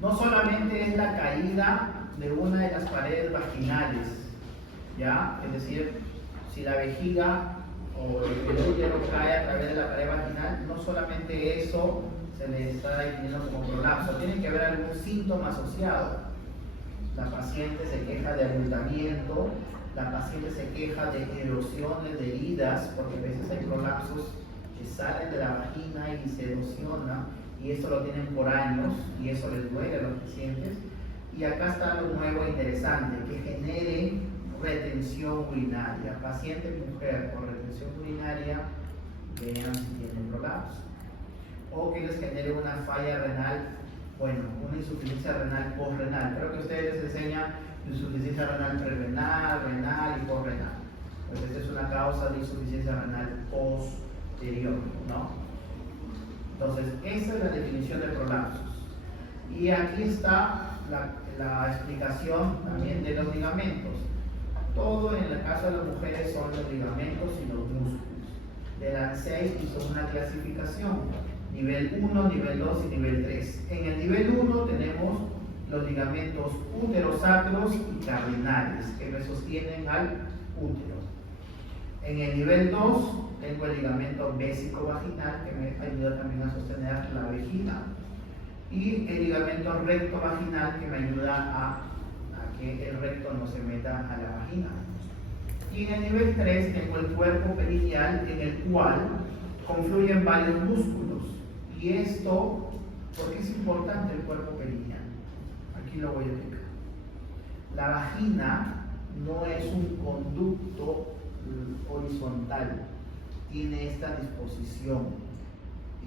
No solamente es la caída de una de las paredes vaginales, ¿ya? Es decir, si la vejiga o el útero cae a través de la pared vaginal, no solamente eso se le está definiendo como prolapso, tiene que haber algún síntoma asociado. La paciente se queja de abultamiento, la paciente se queja de erosiones, de heridas, porque a veces hay prolapsos que salen de la vagina y se erosiona, y eso lo tienen por años, y eso les duele a los pacientes. Y acá está lo nuevo e interesante, que genere retención urinaria. Paciente mujer con retención urinaria, vean si tienen prolapso. O que les genere una falla renal, bueno, una insuficiencia renal postrenal. Creo que ustedes les enseñan insuficiencia renal prerenal, renal y postrenal. Pues esta es una causa de insuficiencia renal posterior, ¿no? Entonces, esa es la definición de prolapsos. Y aquí está la explicación también de los ligamentos. Todo en el caso de las mujeres son los ligamentos y los músculos. De la ANSEI hizo una clasificación, nivel 1, nivel 2 y nivel 3. En el nivel 1 tenemos los ligamentos uterosacros y cardinales que me sostienen al útero. En el nivel 2 tengo el ligamento vésico-vaginal que me ayuda también a sostener la vejiga. Y el ligamento recto-vaginal que me ayuda a que el recto no se meta a la vagina. Y en el nivel 3 tengo el cuerpo perineal en el cual confluyen varios músculos. Y esto, ¿por qué es importante el cuerpo perineal? Aquí lo voy a explicar. La vagina no es un conducto horizontal, tiene esta disposición.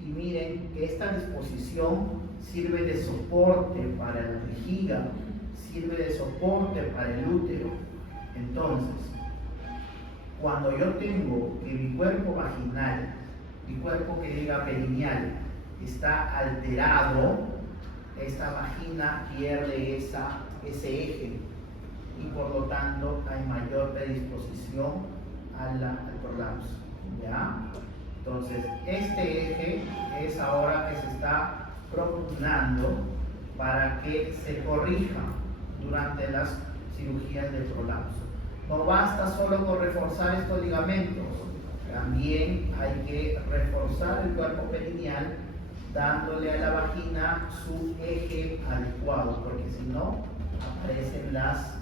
Y miren que esta disposición sirve de soporte para la vejiga, sirve de soporte para el útero. Entonces, cuando yo tengo que mi cuerpo vaginal, mi cuerpo que diga perineal, está alterado, esta vagina pierde ese eje y por lo tanto hay mayor predisposición al prolapso, ¿ya? Entonces, este eje es ahora que se está propugnando para que se corrija durante las cirugías de prolapso. No basta solo con reforzar estos ligamentos, también hay que reforzar el cuerpo perineal dándole a la vagina su eje adecuado, porque si no aparecen las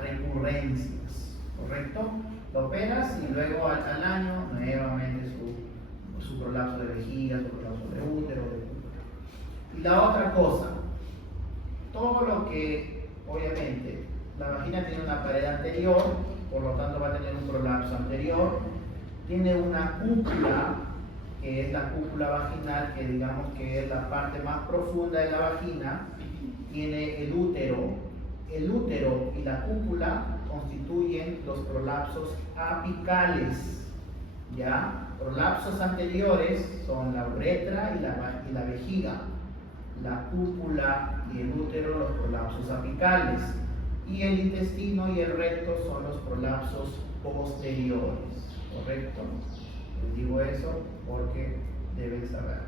recurrencias, ¿correcto? Lo operas y luego al año nuevamente su prolapso de vejiga, su prolapso de útero. Y la otra cosa, todo lo que, obviamente, la vagina tiene una pared anterior, por lo tanto va a tener un prolapso anterior, tiene una cúpula, que es la cúpula vaginal, que digamos que es la parte más profunda de la vagina, tiene el útero y la cúpula constituyen los prolapsos apicales, ¿ya? Prolapsos anteriores son la uretra y la vejiga, la cúpula y el útero los prolapsos apicales, y el intestino y el recto son los prolapsos posteriores, ¿correcto? Les digo eso porque deben saber.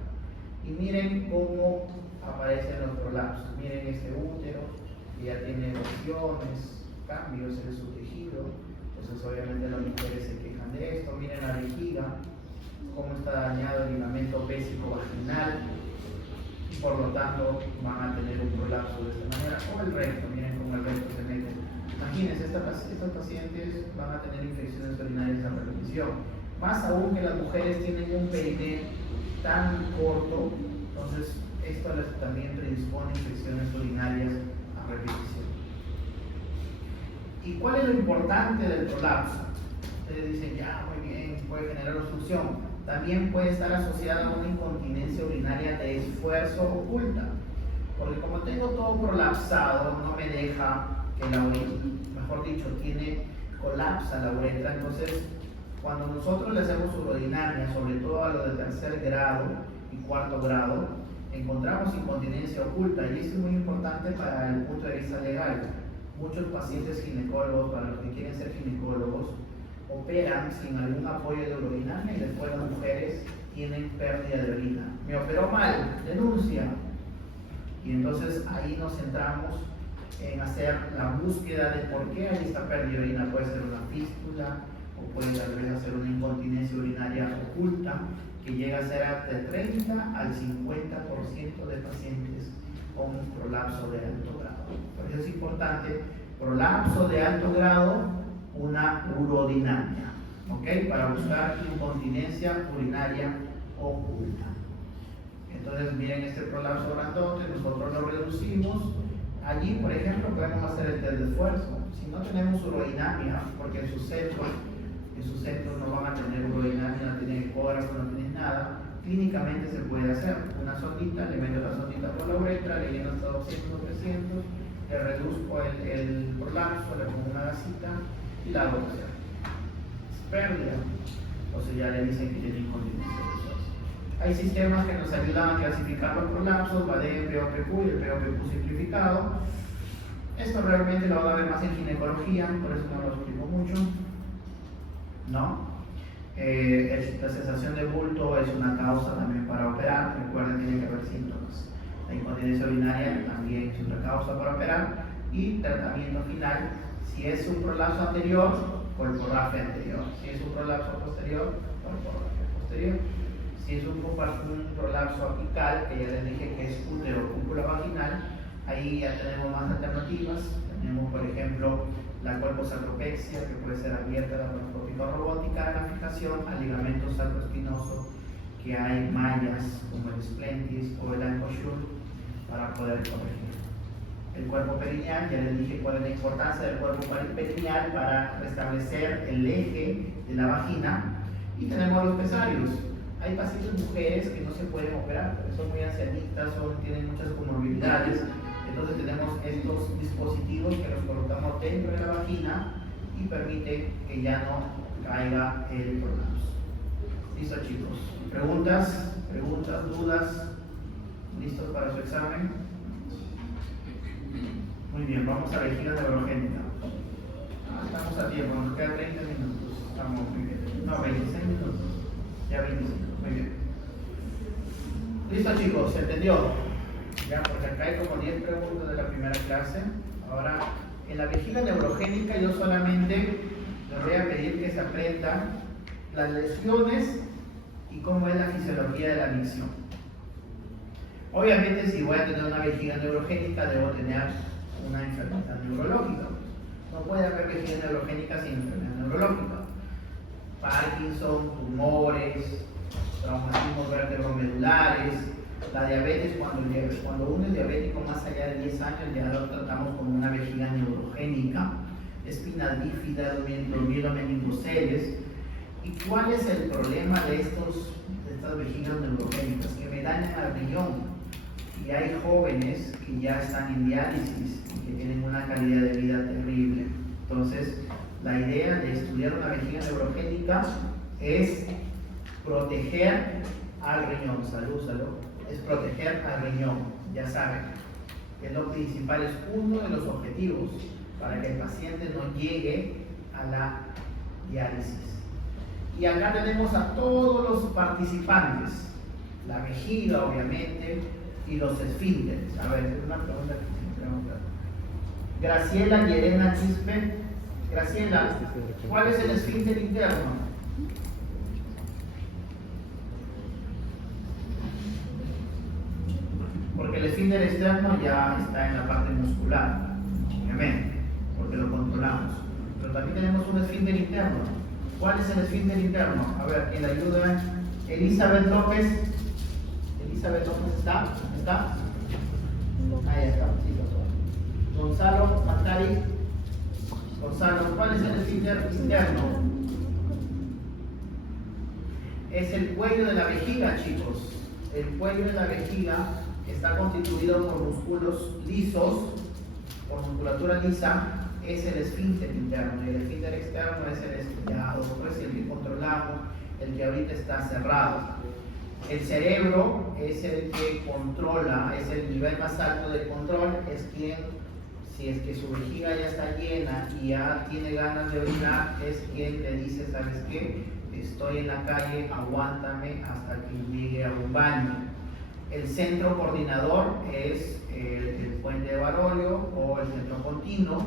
Y miren cómo aparecen los prolapsos. Miren este útero, que ya tiene lesiones, cambios en su tejido. Entonces obviamente las mujeres se quejan de esto. Miren la vejiga, cómo está dañado el ligamento pésico vaginal. Y por lo tanto van a tener un prolapso de esta manera. O el recto, miren cómo el recto se mete. Imagínense, estos pacientes van a tener infecciones urinarias a repetición. Más aún que las mujeres tienen un pene tan corto, entonces esto también predispone a infecciones urinarias a repetición. ¿Y cuál es lo importante del prolapso? Ustedes dicen, ya, muy bien, puede generar obstrucción. También puede estar asociada a una incontinencia urinaria de esfuerzo oculta. Porque como tengo todo prolapsado, no me deja que la uretra, mejor dicho, colapsa la uretra. Entonces, cuando nosotros le hacemos urodinamia, sobre todo a los de tercer grado y cuarto grado, encontramos incontinencia oculta, y esto es muy importante para el punto de vista legal. Muchos pacientes ginecólogos, para los que quieren ser ginecólogos, operan sin algún apoyo de urodinamia y después las mujeres tienen pérdida de orina. Me operó mal, denuncia. Y entonces ahí nos centramos en hacer la búsqueda de por qué hay esta pérdida de orina. Puede ser una fístula o puede tal vez ser una incontinencia urinaria oculta que llega a ser de 30 al 50% de pacientes con un prolapso de alto grado. Por eso es importante, prolapso de alto grado, una urodinamia, ¿ok? Para buscar incontinencia urinaria oculta. Entonces miren este prolapso grandote, nosotros lo reducimos. Allí, por ejemplo, podemos hacer el test de esfuerzo. Si no tenemos urodinamia, porque en sus centros no van a tener urodinamia, no tienen ecógrafo, no tienen nada, clínicamente se puede hacer una sondita, le meto la sondita por la uretra, le lleno hasta 200 o 300, le reduzco el prolapso, le pongo una gasita y la hago hacer. Pérdida, entonces ya le dicen que tiene incontinencia venosa. Hay sistemas que nos ayudan a clasificar los prolapsos, BADEM, POPQ y el POPQ simplificado. Esto realmente lo van a ver más en ginecología, por eso no lo explico mucho, ¿no? La sensación de bulto es una causa también para operar. Recuerden, tiene que haber síntomas. La incontinencia urinaria también es otra causa para operar. Y tratamiento final, si es un prolapso anterior, colporraje anterior. Si es un prolapso posterior, colporraje posterior. Si es un prolapso apical, que ya les dije que es útero cúpula vaginal, ahí ya tenemos más alternativas. Tenemos, por ejemplo, la colposacropexia, que puede ser abierta, laparoscópica o robótica, la fijación al ligamento sacroespinoso, que hay mallas como el splentis o el ancoshur para poder corregir. El cuerpo perineal, ya les dije cuál es la importancia del cuerpo perineal para restablecer el eje de la vagina. Y tenemos los pesarios. Hay pacientes mujeres que no se pueden operar, porque son muy ancianitas o tienen muchas comorbilidades. Entonces tenemos estos dispositivos que los colocamos dentro de la vagina y permiten que ya no caiga el prolapso. ¿Listo, chicos? ¿Preguntas? ¿Dudas? ¿Listos para su examen? Muy bien, vamos a vejiga neurogénica. Estamos a tiempo, nos quedan 30 minutos. Estamos muy bien. No, 26 minutos. Ya 25, muy bien. ¿Listo, chicos? ¿Se entendió? Ya, porque acá hay como 10 preguntas de la primera clase. Ahora, en la vejiga neurogénica yo solamente les voy a pedir que se aprendan las lesiones y cómo es la fisiología de la micción. Obviamente, si voy a tener una vejiga neurogénica, debo tener una enfermedad neurológica. No puede haber vejiga neurogénica sin enfermedad neurológica. Parkinson, tumores, traumatismos vertebromedulares. La diabetes, cuando uno es diabético más allá de 10 años, ya lo tratamos como una vejiga neurogénica. Espinas bífidas, mielomeningoceles. ¿Y cuál es el problema de estas vejigas neurogénicas? Que me dañan al riñón. Y hay jóvenes que ya están en diálisis y que tienen una calidad de vida terrible. Entonces, la idea de estudiar una vejiga neurogénica es proteger al riñón. Salud. Es proteger al riñón, ya saben. Es lo principal, es uno de los objetivos para que el paciente no llegue a la diálisis. Y acá tenemos a todos los participantes. la vejiga, obviamente, y los esfínteres. A ver, es una pregunta que siempre vamos a hacer. Graciela Llerena Quispe. Graciela, ¿cuál es el esfínter interno? Porque el esfínter externo ya está en la parte muscular, obviamente, porque lo controlamos. Pero también tenemos un esfínter interno. ¿Cuál es el esfínter interno? A ver, ¿quién la ayuda? Elizabeth López. Elizabeth López está. Ahí está. Sí, Gonzalo Macari. Gonzalo, ¿cuál es el esfínter interno? Es el cuello de la vejiga, chicos. El cuello de la vejiga está constituido por músculos lisos, por musculatura lisa, es el esfínter interno, y el esfínter externo es el estriado, pues el que controlamos, el que ahorita está cerrado. El cerebro es el que controla, es el nivel más alto de control, es quien, si es que su vejiga ya está llena y ya tiene ganas de orinar, es quien le dice, ¿sabes qué? Estoy en la calle, aguántame hasta que llegue a un baño. El centro coordinador es el puente de Barolio o el centro continuo.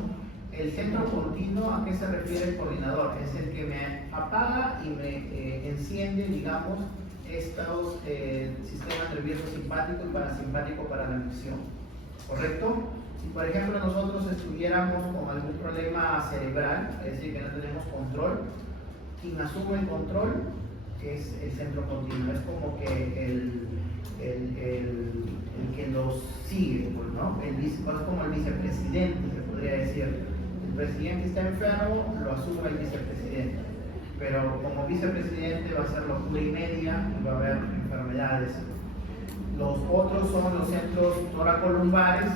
El centro continuo, ¿a qué se refiere el coordinador? Es el que me apaga y me enciende, digamos, estos sistemas nervioso simpático y parasimpático para la misión. ¿Correcto? Si por ejemplo nosotros estuviéramos con algún problema cerebral, es decir, que no tenemos control, quien asume el control es el centro continuo, es como que el que los sigue, pues, ¿no? Es como el vicepresidente, se podría decir. El presidente está enfermo, lo asume el vicepresidente, pero como vicepresidente va a ser locura y media y va a haber enfermedades. Los otros son los centros toracolumbares,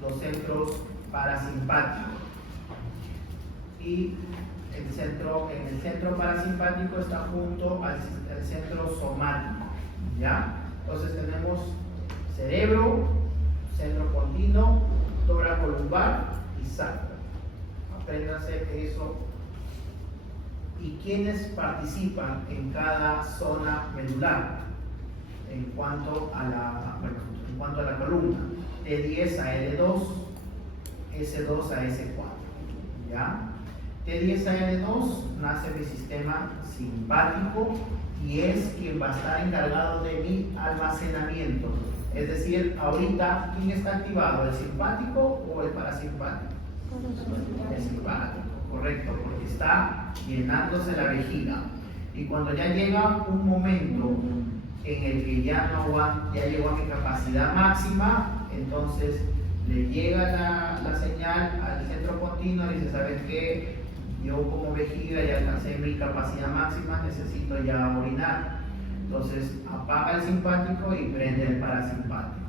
los centros parasimpáticos. Y en el centro parasimpático está junto al centro somático, ¿ya? Entonces tenemos cerebro, centro continuo, toracolumbar y sacro. Apréndanse eso. ¿Y quiénes participan en cada zona medular? En cuanto a la columna, T10 a L2, S2 a S4, ¿ya? T10 a L2 nace mi sistema simpático y es quien va a estar encargado de mi almacenamiento. Es decir, ahorita, ¿quién está activado? ¿El simpático o el parasimpático? El simpático, correcto, porque está llenándose la vejiga. Y cuando ya llega un momento en el que ya llegó a mi capacidad máxima, entonces le llega la señal al centro continuo y dice, ¿sabes qué? Yo como vejiga ya alcancé mi capacidad máxima, necesito ya orinar. Entonces apaga el simpático y prende el parasimpático.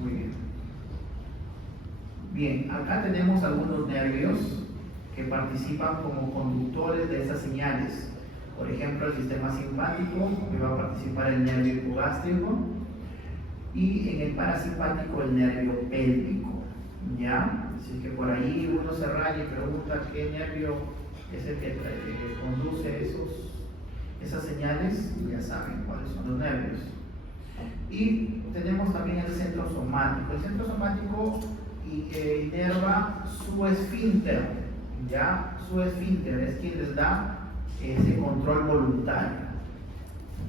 Muy bien. Bien, acá tenemos algunos nervios que participan como conductores de esas señales. Por ejemplo, el sistema simpático, que va a participar el nervio hipogástrico, y en el parasimpático el nervio pélvico, ¿ya? Así que por ahí uno se raya y pregunta qué nervio es el que conduce esas señales, y ya saben cuáles son los nervios. Y tenemos también el centro somático. El centro somático inerva su esfínter, ¿ya? Su esfínter es quien les da ese control voluntario.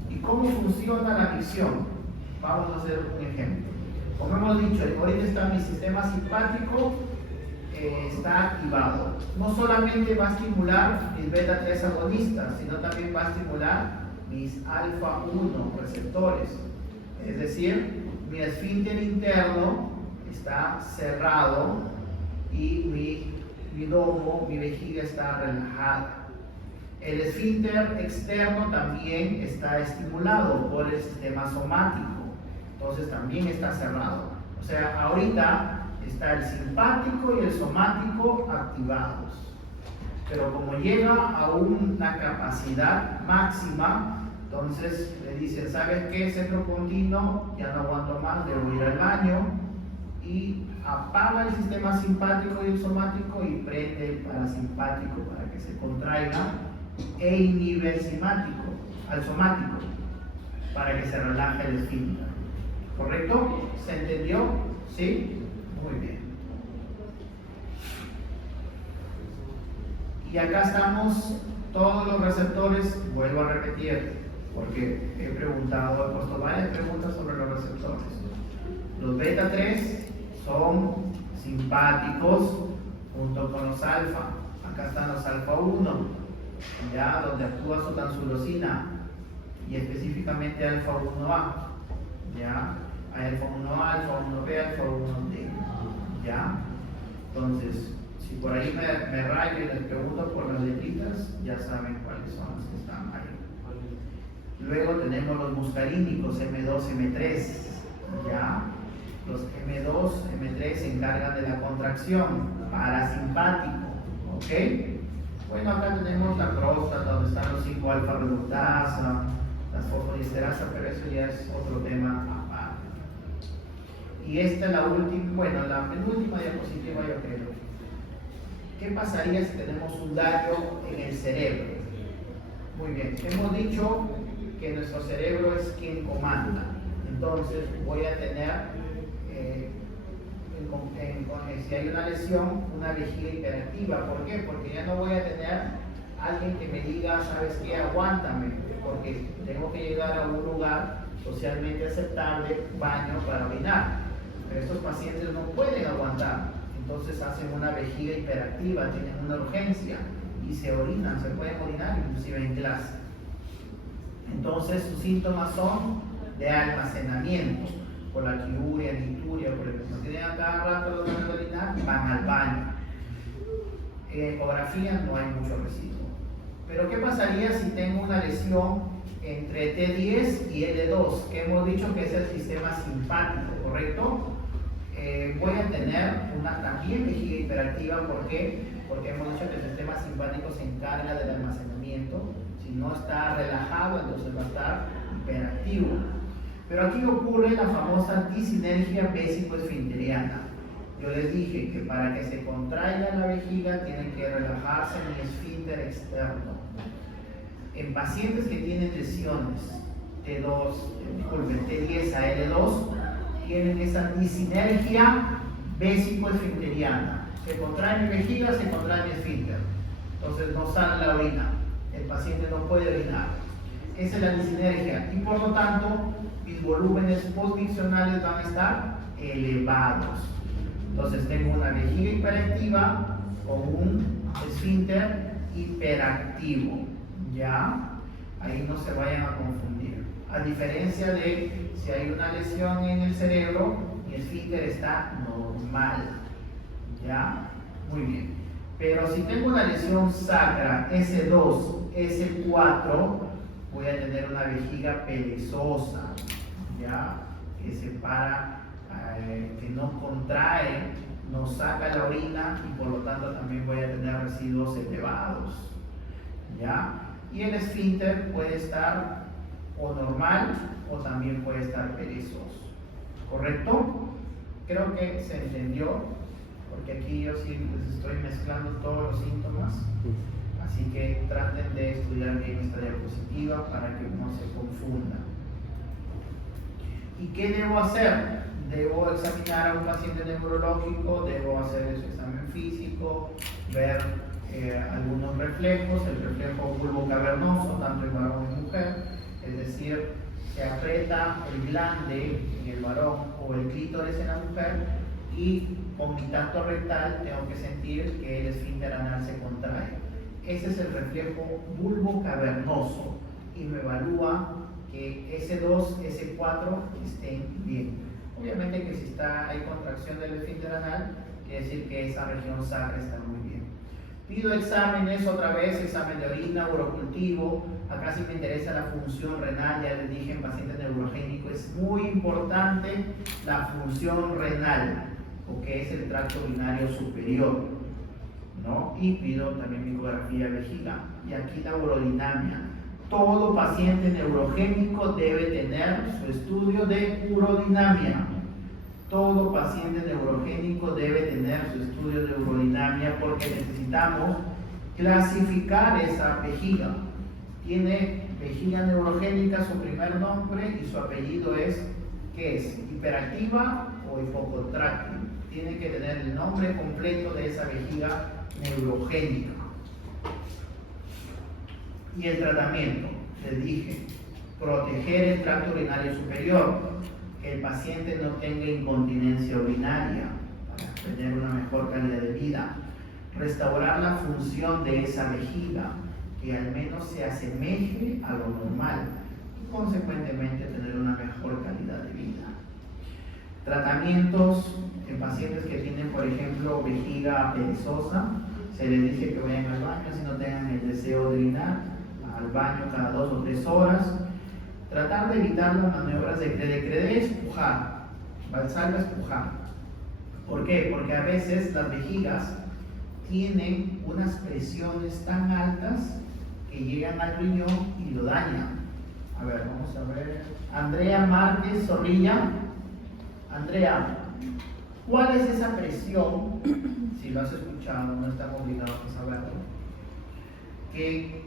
¿Y cómo funciona la micción? Vamos a hacer un ejemplo. Como hemos dicho, ahorita está mi sistema simpático, está activado. No solamente va a estimular mis beta 3 agonistas, sino también va a estimular mis alfa 1 receptores. Es decir, mi esfínter interno está cerrado y mi domo, mi vejiga está relajada. El esfínter externo también está estimulado por el sistema somático, entonces también está cerrado. O sea, ahorita está el simpático y el somático activados. Pero como llega a una capacidad máxima, entonces le dicen, ¿sabes qué? Centro continuo, ya no aguanto más, debo ir al baño, y apaga el sistema simpático y el somático y prende el parasimpático para que se contraiga e inhibe al somático. para que se relaje el esfínter. ¿Correcto? ¿Se entendió? ¿Sí? Muy bien. Y acá estamos todos los receptores, vuelvo a repetir, porque he puesto varias preguntas sobre los receptores. Los beta 3 son simpáticos junto con los alfa. Acá están los alfa 1, ya, donde actúa su tansulosina, y específicamente alfa 1A, ya, alfa 1A, alfa 1B, alfa 1D, ya. Entonces, si por ahí me rayo y les pregunto por las letritas, ya saben cuáles son las que están ahí. Luego tenemos los muscarínicos M2, M3, ya. Los M2, M3 se encargan de la contracción, parasimpático, ¿ok? Bueno, acá tenemos la próstata, donde están los 5-alfa reductasa, las fosfodiesterasa, pero eso ya es otro tema aparte. Y esta es la última, bueno, la penúltima diapositiva, yo creo. ¿Qué pasaría si tenemos un daño en el cerebro? Muy bien, hemos dicho que nuestro cerebro es quien comanda. Entonces voy a tener, si hay una lesión, una vejiga hiperactiva. ¿Por qué? Porque ya no voy a tener alguien que me diga, ¿sabes qué? Aguántame, porque tengo que llegar a un lugar socialmente aceptable, baño, para orinar. Pero estos pacientes no pueden aguantar. Entonces hacen una vejiga hiperactiva, tienen una urgencia y se orinan, se pueden orinar inclusive en clase. Entonces sus síntomas son de almacenamiento, por la quiuria, nituria, por el que no tienen a cada rato los ganas de orinar, van al baño. En ecografía no hay mucho residuo. Pero ¿qué pasaría si tengo una lesión entre T10 y L2? Que hemos dicho que es el sistema simpático, ¿correcto? Voy a tener una también vejiga hiperactiva. ¿Por qué? Porque hemos dicho que el sistema simpático se encarga del almacenamiento. Si no está relajado, entonces va a estar hiperactivo. Pero aquí ocurre la famosa disinergia vésico-esfinteriana. Yo les dije que para que se contraiga la vejiga tiene que relajarse mi esfínter externo. En pacientes que tienen lesiones T10 a L2, tienen esa disinergia vésico-esfinteriana. Se contrae mi vejiga, se contrae mi esfínter. Entonces no sale la orina. El paciente no puede orinar. Esa es la disinergia. Y por lo tanto, mis volúmenes postmiccionales van a estar elevados. Entonces tengo una vejiga hiperactiva con un esfínter hiperactivo. ¿Ya? Ahí no se vayan a confundir. A diferencia de si hay una lesión en el cerebro, mi esfínter está normal. ¿Ya? Muy bien. Pero si tengo una lesión sacra S2, S4, voy a tener una vejiga perezosa, ¿ya? Que se para, que no contrae, no saca la orina y por lo tanto también voy a tener residuos elevados, ¿ya? Y el esfínter puede estar o normal o también puede estar perezoso, ¿correcto? Creo que se entendió, porque aquí yo sí les estoy mezclando todos los síntomas, así que traten de estudiar bien esta diapositiva para que no se confunda. ¿Y qué debo hacer? Debo examinar a un paciente neurológico, debo hacer su examen físico, ver algunos reflejos, el reflejo bulbocavernoso, tanto en varón como en mujer, es decir, se aprieta el glande en el varón o el clítoris en la mujer, y con mi tacto rectal tengo que sentir que el esfínter anal se contrae. Ese es el reflejo bulbocavernoso y me evalúa que S2, S4 estén bien. Obviamente que si hay contracción del esfínter anal, quiere decir que esa región sacra está muy bien. Pido exámenes, otra vez, examen de orina, urocultivo. Acá sí me interesa la función renal, ya les dije en paciente neurogénico, es muy importante la función renal, porque es el tracto urinario superior, ¿no? Y pido también mi ecografía vejiga. Y aquí la urodinamia. Todo paciente neurogénico debe tener su estudio de urodinamia. Todo paciente neurogénico debe tener su estudio de urodinamia porque necesitamos clasificar esa vejiga. Tiene vejiga neurogénica, su primer nombre y su apellido es, ¿qué es? ¿Hiperactiva o hipocondráctil? Tiene que tener el nombre completo de esa vejiga neurogénica. Y el tratamiento, les dije, proteger el tracto urinario superior, que el paciente no tenga incontinencia urinaria para tener una mejor calidad de vida, restaurar la función de esa vejiga, que al menos se asemeje a lo normal y consecuentemente tener una mejor calidad de vida. Tratamientos en pacientes que tienen, por ejemplo, vejiga perezosa, se les dice que vayan al baño si no tengan el deseo de orinar, al baño cada 2 o 3 horas. Tratar de evitar las maniobras de empujar, Valsalva empujar. ¿Por qué? Porque a veces las vejigas tienen unas presiones tan altas que llegan al riñón y lo dañan. A ver, vamos a ver. Andrea Márquez Zorrilla. Andrea, ¿cuál es esa presión? Si lo has escuchado, no está obligado a saberlo. Que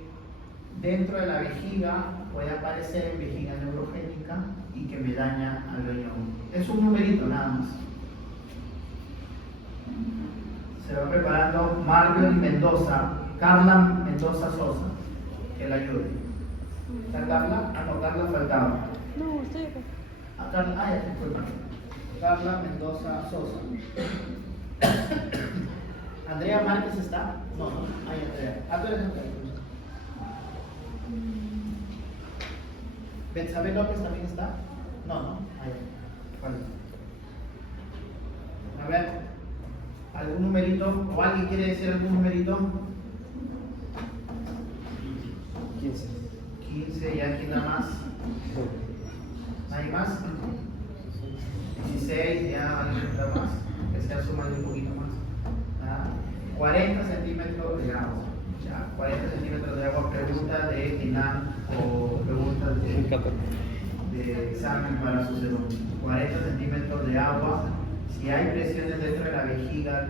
dentro de la vejiga puede aparecer en vejiga neurogénica y que me daña al riñón. Es un numerito nada más. Se va preparando Mario Mendoza, Carla Mendoza Sosa, que la ayude. ¿Está Carla? Ah, no, Carla faltaba. No, estoy acá. Ah, Carla, ya te fue. Carla Mendoza Sosa. ¿Andrea Márquez está? No, no, ahí Andrea. Ah, tú eres Andrea. ¿Betsabe López también está? No, no, ahí falta. A ver, ¿algún numerito? ¿O alguien quiere decir algún numerito? 15. 15, y aquí nada más. ¿Nadie más? 16, ya alguien está más. Que sea sumando un poquito más. 40 centímetros de agua. Ya, 40 centímetros de agua, pregunta de INAM o pregunta de examen para su segundo. 40 centímetros de agua. Si hay presiones dentro de la vejiga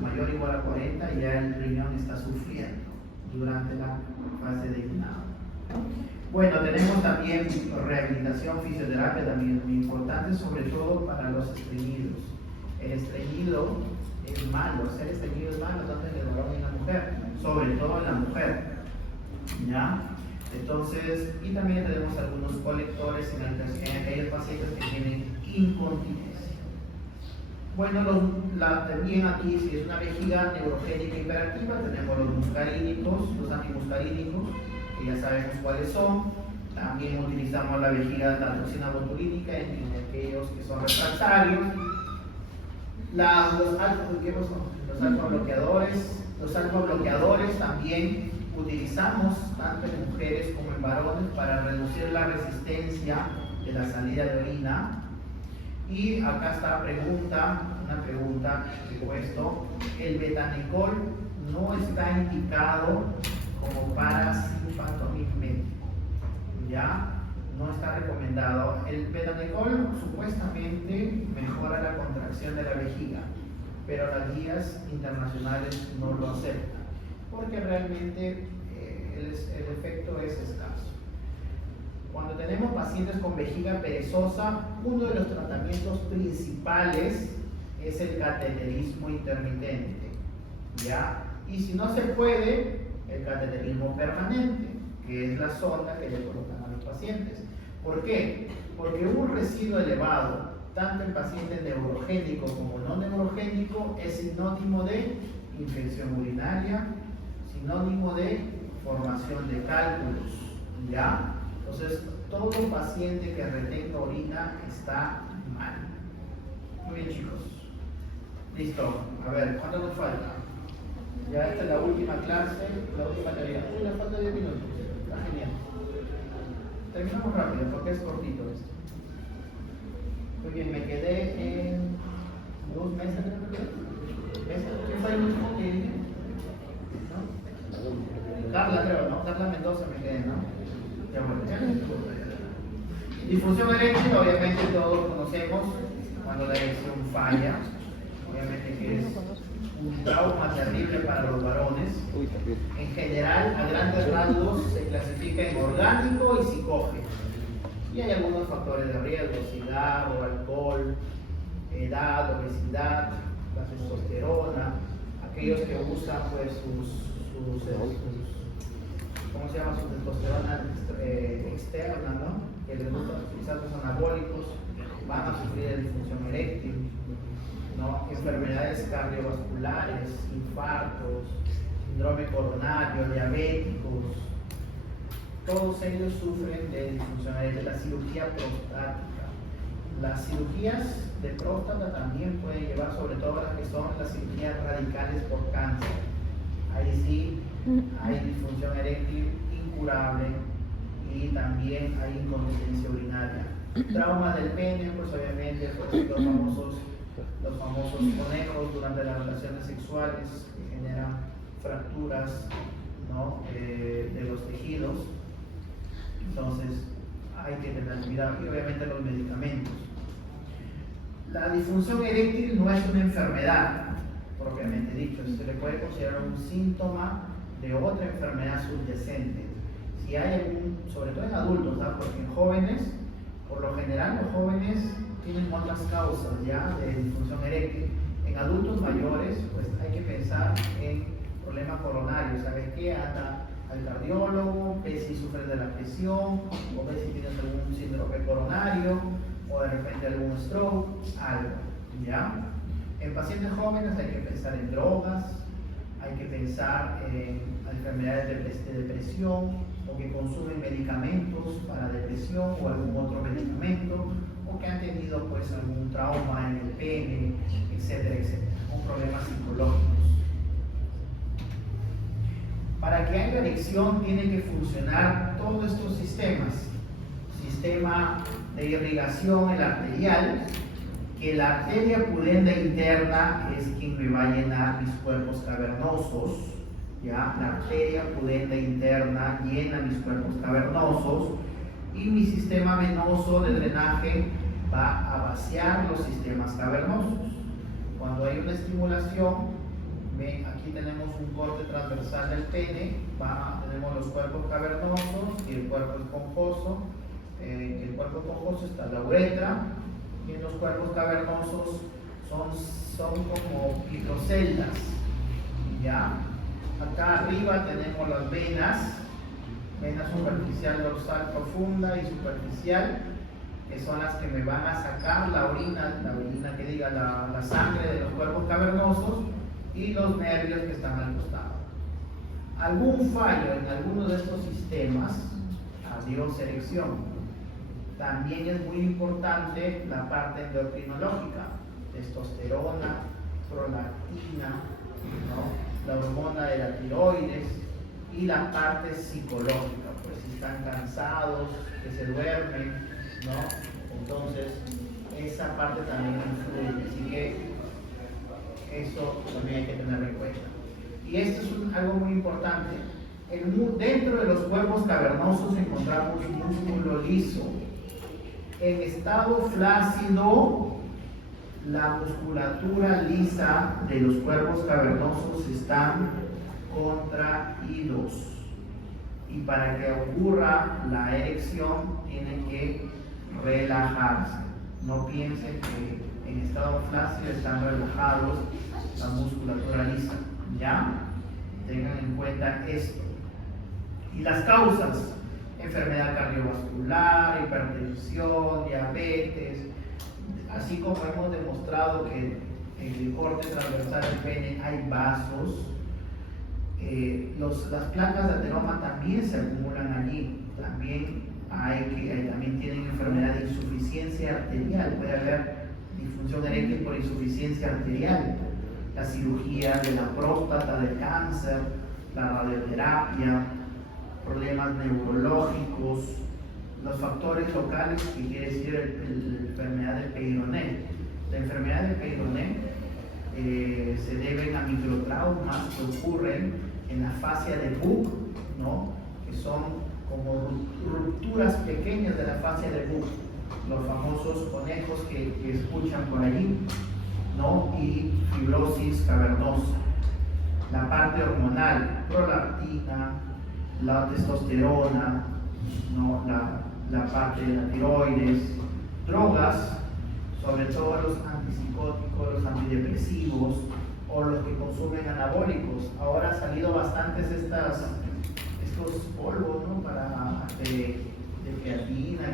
mayor o igual a 40, ya el riñón está sufriendo durante la fase de INAM. Bueno, tenemos también rehabilitación, fisioterapia también es muy importante, sobre todo para los estreñidos. El estreñido es malo, hacer estreñido es malo tanto en el varón y en la mujer, sobre todo en la mujer, ¿ya? Entonces, y también tenemos algunos colectores en aquellos pacientes que tienen incontinencia. Bueno, también aquí, si es una vejiga neurogénica hiperactiva, tenemos los muscarínicos, los antimuscarínicos, que ya sabemos cuáles son. También utilizamos la vejiga, la toxina botulínica en aquellos que son refractarios. Los alfa-bloqueadores también utilizamos tanto en mujeres como en varones para reducir la resistencia de la salida de orina. Y acá está una pregunta que he puesto. El betanecol no está indicado como para simpatomímetro, ¿ya? No está recomendado. El betanecol supuestamente mejora la contracción de la vejiga, pero las guías internacionales no lo aceptan, porque realmente el efecto es escaso. Cuando tenemos pacientes con vejiga perezosa, uno de los tratamientos principales es el cateterismo intermitente, ¿ya? Y si no se puede, el cateterismo permanente, que es la sonda que le colocan a los pacientes. ¿Por qué? Porque un residuo elevado, tanto en paciente neurogénico como no neurogénico, es sinónimo de infección urinaria, sinónimo de formación de cálculos, ¿ya? Entonces, todo paciente que retenga orina está mal. Muy bien, chicos. Listo. A ver, ¿cuánto nos falta? Ya esta es la última clase, la última tarea. Uy, nos falta 10 minutos. Está genial. Terminamos rápido porque es cortito esto. Muy bien, me quedé en 2 meses, creo que ¿Quién fue el último que dije? ¿No? Carla, creo, ¿no? Carla Mendoza me quedé, ¿no? Ya bueno, ya. Disfunción eréctil, obviamente todos conocemos cuando la erección falla. Obviamente que es un trauma terrible para los varones. Uy, también. En general, a grandes rasgos, se clasifica en orgánico y psicógeno. Y hay algunos factores de riesgo: cigarro, alcohol, edad, obesidad, la testosterona, aquellos que usan pues ¿cómo se llama? Su testosterona externa, ¿no? Que les gusta utilizar los anabólicos, van a sufrir de disfunción eréctil, ¿no? Enfermedades cardiovasculares, infartos, síndrome coronario, diabéticos, todos ellos sufren de disfunción eréctil. La cirugía prostática. Las cirugías de próstata también pueden llevar, sobre todo las que son las cirugías radicales por cáncer. Ahí sí hay disfunción eréctil incurable y también hay incontinencia urinaria. Trauma del pene, pues obviamente pues, los famosos conejos durante las relaciones sexuales que generan fracturas, ¿no? De los tejidos. Entonces hay que tener cuidado, y obviamente los medicamentos. La disfunción eréctil no es una enfermedad propiamente dicho, se le puede considerar un síntoma de otra enfermedad subyacente. Si hay algún, sobre todo en adultos, ¿no? Porque en jóvenes, por lo general los jóvenes tienen otras causas ya de disfunción eréctil. En adultos mayores, pues hay que pensar en problemas coronarios. ¿Sabes qué? Anda al cardiólogo, ve si sufres de la presión, o ve si tienes algún síndrome coronario, o de repente algún stroke, algo, ¿ya? En pacientes jóvenes hay que pensar en drogas, hay que pensar en enfermedades de depresión, o que consumen medicamentos para depresión o algún otro medicamento, o que han tenido pues algún trauma en el pene, etcétera, etcétera, con problemas psicológicos. Para que haya erección tienen que funcionar todos estos sistemas. Sistema de irrigación, el arterial, que la arteria pudenda interna es quien me va a llenar mis cuerpos cavernosos, ¿ya? La arteria pudenda interna llena mis cuerpos cavernosos, y mi sistema venoso de drenaje va a vaciar los sistemas cavernosos. Cuando hay una estimulación, ven, aquí tenemos un corte transversal del pene, tenemos los cuerpos cavernosos y el cuerpo esponjoso. El cuerpo esponjoso está la uretra, y en los cuerpos cavernosos son como microceldas, ¿ya? Acá arriba tenemos las venas, vena superficial, dorsal, profunda y superficial, que son las que me van a sacar la orina que diga la sangre de los cuerpos cavernosos, y los nervios que están al costado. Algún fallo en alguno de estos sistemas, adiós erección. También es muy importante la parte endocrinológica, testosterona, prolactina, ¿no? La hormona de la tiroides, y la parte psicológica, pues si están cansados, que se duermen, ¿no? Entonces esa parte también influye, así que eso también hay que tenerlo en cuenta. Y esto es algo muy importante. Dentro de los cuerpos cavernosos encontramos músculo liso. En estado flácido, la musculatura lisa de los cuerpos cavernosos están contraídos, y para que ocurra la erección tienen que relajarse. No piensen que en estado flácido están relajados la musculatura lisa, ¿ya? Tengan en cuenta esto. Y las causas: enfermedad cardiovascular, hipertensión, diabetes, así como hemos demostrado que en el corte transversal del pene hay vasos. Las placas de ateroma también se acumulan allí. También tienen enfermedad de insuficiencia arterial. Puede haber disfunción eréctil por insuficiencia arterial. La cirugía de la próstata, del cáncer, la radioterapia, problemas neurológicos, los factores locales, que quiere decir la enfermedad de Peyronet. La enfermedad de Peyronet se deben a microtraumas que ocurren en la fascia de Buch, ¿no? Que son como rupturas pequeñas de la fascia de Buch, los famosos conejos que escuchan por allí. ¿no? Y fibrosis cavernosa. La parte hormonal, prolactina, la testosterona, ¿no? La parte de la tiroides, drogas, sobre todo los antipsicóticos, los antidepresivos o los que consumen anabólicos. Ahora han salido bastantes estos polvos, ¿no? de creatina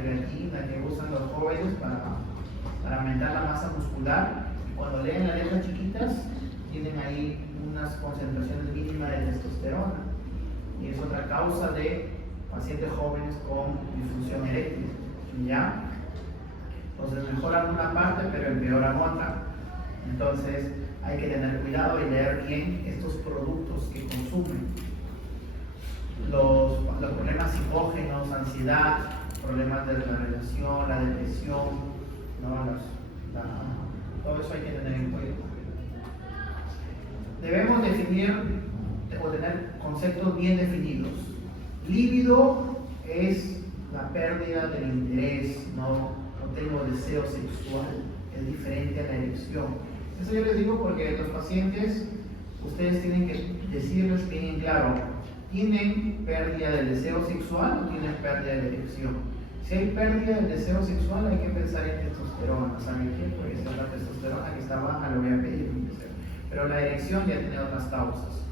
que usan los jóvenes para aumentar la masa muscular. Cuando leen las letras chiquitas, tienen ahí unas concentraciones mínimas de testosterona y es otra causa de pacientes jóvenes con disfunción eréctil, ¿ya? Entonces mejoran una parte pero empeoran otra. Entonces hay que tener cuidado y leer bien estos productos que consumen. Los problemas psicógenos, ansiedad, problemas de la relación, la depresión, ¿no? Todo eso hay que tener en cuenta. Debemos definir o tener conceptos bien definidos. Líbido es la pérdida del interés, no tengo deseo sexual, es diferente a la erección. Eso yo les digo porque los pacientes, ustedes tienen que decirles bien en claro, ¿tienen pérdida del deseo sexual o tienen pérdida de la erección? Si hay pérdida del deseo sexual, hay que pensar en testosterona. ¿Saben qué? Porque si es la testosterona que está baja, lo voy a pedir un deseo. Pero la erección ya tiene otras causas.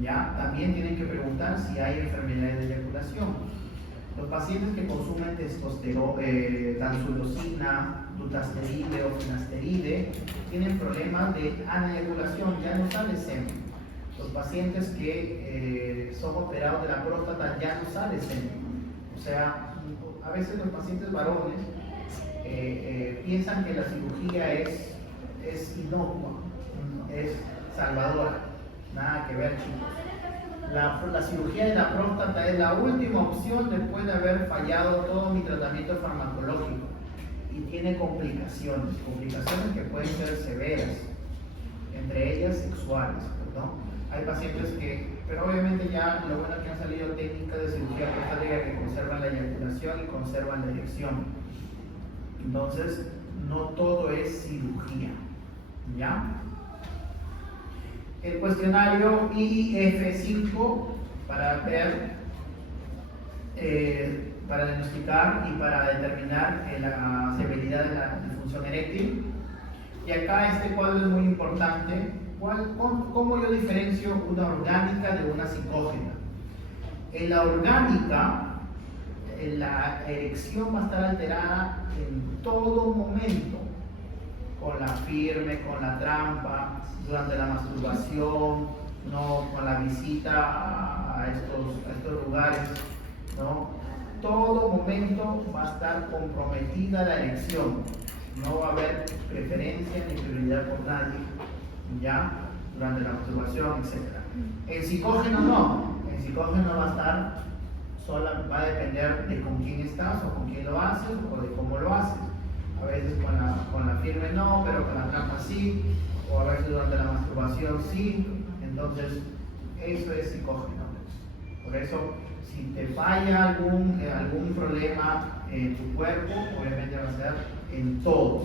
¿Ya? También tienen que preguntar si hay enfermedades de eyaculación. Los pacientes que consumen testosterona, tansulosina, dutasteride o finasteride, tienen problemas de aneyaculación, ya no sale semen. Los pacientes que son operados de la próstata ya no sale semen. O sea, a veces los pacientes varones piensan que la cirugía es inocua, es salvadora. Nada que ver, chicos. La cirugía de la próstata es la última opción después de haber fallado todo mi tratamiento farmacológico y tiene complicaciones que pueden ser severas, entre ellas sexuales, ¿no? Hay pacientes pero obviamente ya lo bueno es que han salido técnicas de cirugía prostática que conservan la eyaculación y conservan la erección. Entonces, no todo es cirugía, ¿ya? El cuestionario IF5 para ver, para diagnosticar y para determinar la severidad de la disfunción eréctil. Y acá este cuadro es muy importante. ¿Cómo yo diferencio una orgánica de una psicógena? En la orgánica, la erección va a estar alterada en todo momento, con la firme, con la trampa, durante la masturbación, ¿no? Con la visita a estos lugares, ¿no? Todo momento va a estar comprometida la erección, no va a haber preferencia ni prioridad por nadie, ¿ya? Durante la masturbación, etc. En psicógeno no, en psicógeno va a estar, va a depender de con quién estás o con quién lo haces o de cómo lo haces. A veces con la firme no, pero con la trampa sí, o a veces durante la masturbación sí. Entonces, eso es psicógeno. Por eso, si te falla algún problema en tu cuerpo, obviamente va a ser en todo.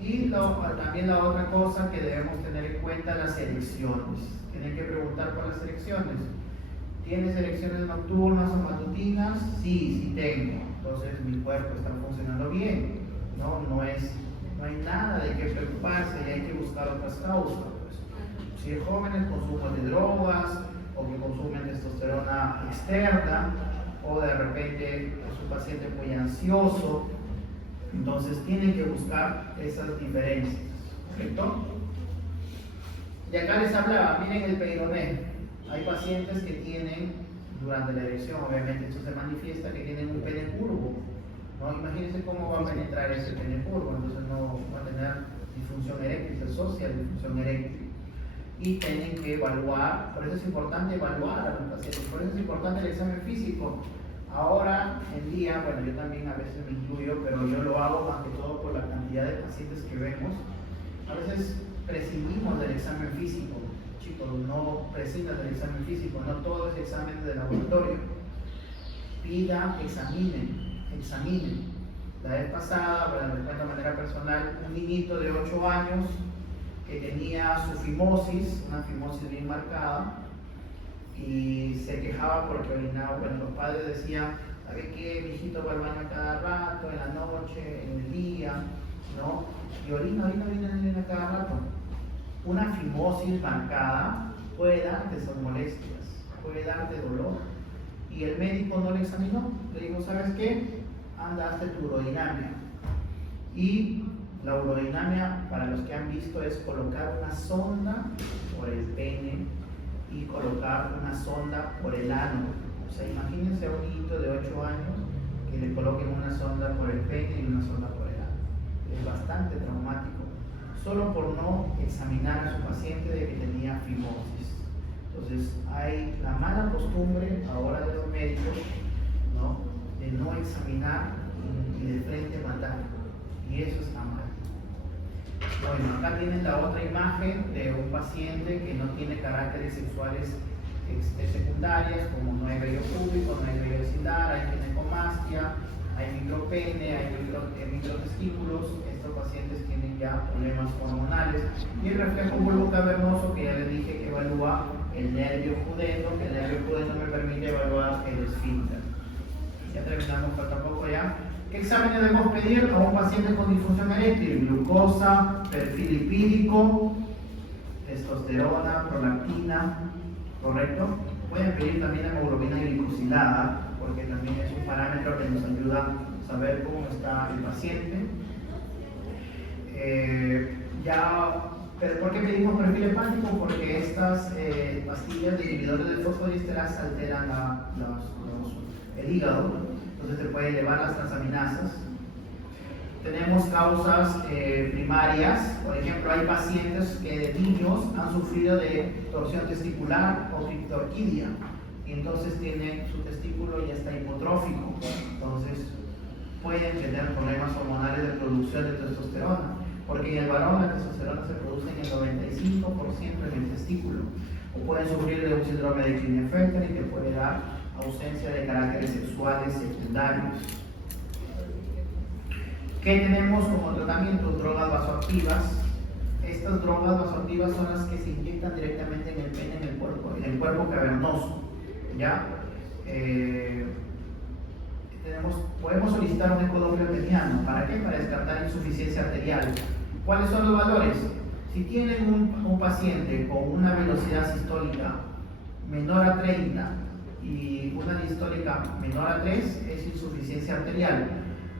Y también la otra cosa que debemos tener en cuenta, las erecciones. Tienen que preguntar por las erecciones. ¿Tienes erecciones nocturnas o matutinas? Sí tengo. Entonces mi cuerpo está funcionando bien. No hay nada de qué preocuparse y hay que buscar otras causas. Pues. Si hay jóvenes consumo de drogas o que consumen testosterona externa o de repente es un paciente muy ansioso, entonces tienen que buscar esas diferencias, ¿correcto? Y acá les hablaba, miren el peironé. Hay pacientes que tienen, durante la erección, obviamente esto se manifiesta, que tienen un pene curvo, ¿no? Imagínense cómo va a penetrar ese pene curvo, entonces no va a tener disfunción eréctil, se asocia a disfunción eréctil. Y tienen que evaluar, por eso es importante evaluar a los pacientes, por eso es importante el examen físico. Ahora en día, bueno, yo también a veces me incluyo, pero yo lo hago más que todo por la cantidad de pacientes que vemos. A veces prescindimos del examen físico, chicos, no prescindan del examen físico, no todo es examen de laboratorio. Examinen. la vez pasada, bueno, les cuento de manera personal, un niñito de 8 años que tenía su fimosis, una fimosis bien marcada, y se quejaba porque orinaba. Bueno, los padres decían, ¿sabe qué? Mi hijito va al baño a cada rato, en la noche, en el día, ¿no? Y orina cada rato. Una fimosis marcada puede darte esas molestias, puede darte dolor. Y el médico no le examinó, le dijo, ¿sabes qué? Anda, hazte tu urodinamia. Y la urodinamia, para los que han visto, es colocar una sonda por el pene y colocar una sonda por el ano. O sea, imagínense a un niñito de 8 años que le coloquen una sonda por el pene y una sonda por el ano. Es bastante traumático, solo por no examinar a su paciente de que tenía fimosis. Entonces, hay la mala costumbre ahora de los médicos, ¿no?, de no examinar y de frente matar. Y eso está mal. Bueno, acá tienen la otra imagen de un paciente que no tiene caracteres sexuales secundarias, como no hay vello púbico, no hay vello axilar, hay ginecomastia, hay micropene, hay microtestículos. Estos pacientes tienen ya problemas hormonales. Y el reflejo bulbo cavernoso, que ya les dije que evalúa el nervio pudendo, que el nervio pudendo me permite evaluar el esfínter. Ya terminamos, falta poco ya. ¿Qué exámenes debemos pedir a un paciente con disfunción eréctil? Glucosa, perfil lipídico, testosterona, prolactina, ¿correcto? Pueden pedir también hemoglobina glicosilada, porque también es un parámetro que nos ayuda a saber cómo está el paciente. ¿Pero por qué pedimos perfil hepático? Porque estas pastillas de inhibidores de fosfodiesterasa alteran el hígado, entonces se puede elevar las transaminasas. Tenemos causas primarias, por ejemplo, hay pacientes que de niños han sufrido de torsión testicular o criptorquidia, y entonces tienen su testículo ya está hipotrófico, entonces pueden tener problemas hormonales de producción de testosterona, porque en el varón la testosterona se produce en el 95% en el testículo, o pueden sufrir de un síndrome de Klinefelter que puede dar ausencia de caracteres sexuales secundarios. ¿Qué tenemos como tratamiento? Drogas vasoactivas. Estas drogas vasoactivas son las que se inyectan directamente en el pene, en el cuerpo cavernoso, ¿ya? Podemos solicitar un ecodoppler peniano. ¿Para qué? Para descartar insuficiencia arterial. ¿Cuáles son los valores? Si tienen un paciente con una velocidad sistólica menor a 30 y una distólica menor a 3, es insuficiencia arterial.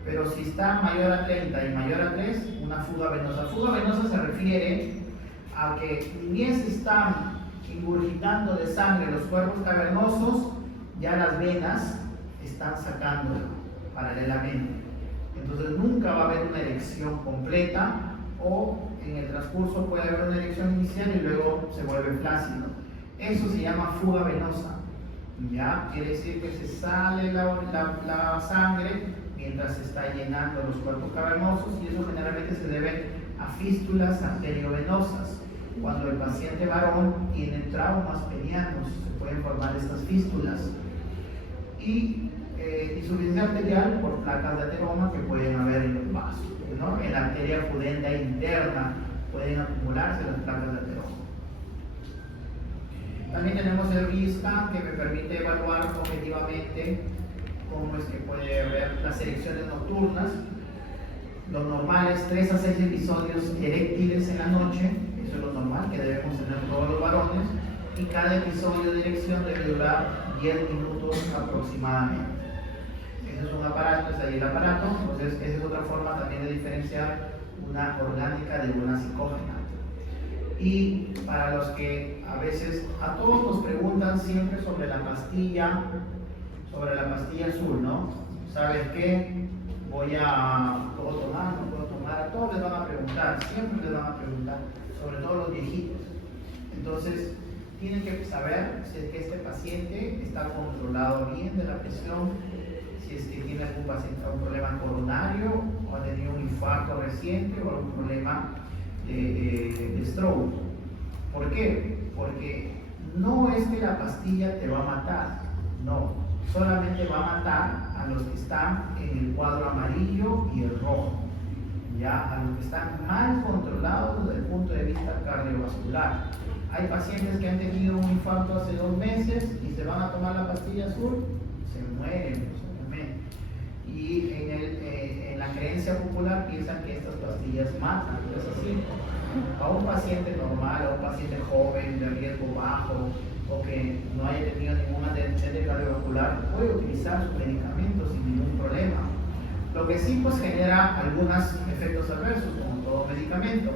Pero si está mayor a 30 y mayor a 3, una fuga venosa. Fuga venosa se refiere a que ni bien se están ingurgitando de sangre los cuerpos cavernosos, ya las venas están sacándola paralelamente. Entonces nunca va a haber una erección completa, o en el transcurso puede haber una erección inicial y luego se vuelve flácido. Eso se llama fuga venosa. ¿Ya? Quiere decir que se sale la sangre mientras se está llenando los cuerpos cavernosos, y eso generalmente se debe a fístulas arteriovenosas. Cuando el paciente varón tiene traumas penianos, se pueden formar estas fístulas. Y insuficiencia arterial por placas de ateroma que pueden haber en los vasos, ¿no? En la arteria pudenda interna pueden acumularse las placas de ateroma. También tenemos el RISCAN, que me permite evaluar objetivamente cómo es que puede haber las erecciones nocturnas. Lo normal es 3 a 6 episodios eréctiles en la noche, eso es lo normal que debemos tener todos los varones, y cada episodio de erección debe durar 10 minutos aproximadamente. Ese es un aparato, es ahí el aparato. Entonces esa es otra forma también de diferenciar una orgánica de una psicógena. Y para los que a veces, a todos nos preguntan siempre sobre la pastilla azul, ¿no? ¿Sabes qué? ¿Puedo tomar? ¿No puedo tomar? A todos les van a preguntar, siempre les van a preguntar, sobre todo los viejitos. Entonces, tienen que saber si es que este paciente está controlado bien de la presión, si es que tiene algún problema coronario, o ha tenido un infarto reciente, o algún problema de stroke. ¿Por qué? Porque no es que la pastilla te va a matar, no. solamente va a matar a los que están en el cuadro amarillo y el rojo, ya a los que están mal controlados desde el punto de vista cardiovascular. Hay pacientes que han tenido un infarto hace 2 meses y se van a tomar la pastilla azul, se mueren, obviamente. Y en la creencia popular piensan que estas pastillas matan, no es así. A un paciente normal, a un paciente joven de riesgo bajo o que no haya tenido ningún antecedente cardiovascular, puede utilizar sus medicamentos sin ningún problema. Lo que sí pues genera algunos efectos adversos, como todo medicamento.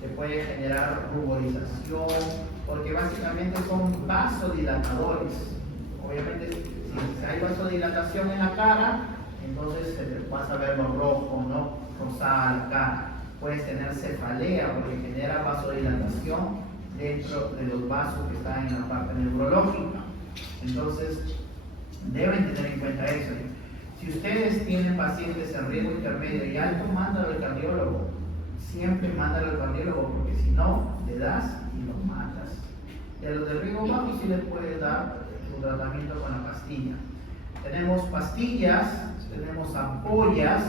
Te puede generar ruborización, porque básicamente son vasodilatadores. Obviamente, si hay vasodilatación en la cara, entonces se te vas a ver lo rojo, ¿no? Rosada la cara. Puedes tener cefalea, porque genera vasodilatación dentro de los vasos que están en la parte neurológica. Entonces, deben tener en cuenta eso. Si ustedes tienen pacientes en riesgo intermedio y alto, mándalo al cardiólogo. Siempre mándalo al cardiólogo, porque si no, le das y los matas. Y a los de riesgo bajo sí les puedes dar su tratamiento con la pastilla. Tenemos pastillas, tenemos ampollas.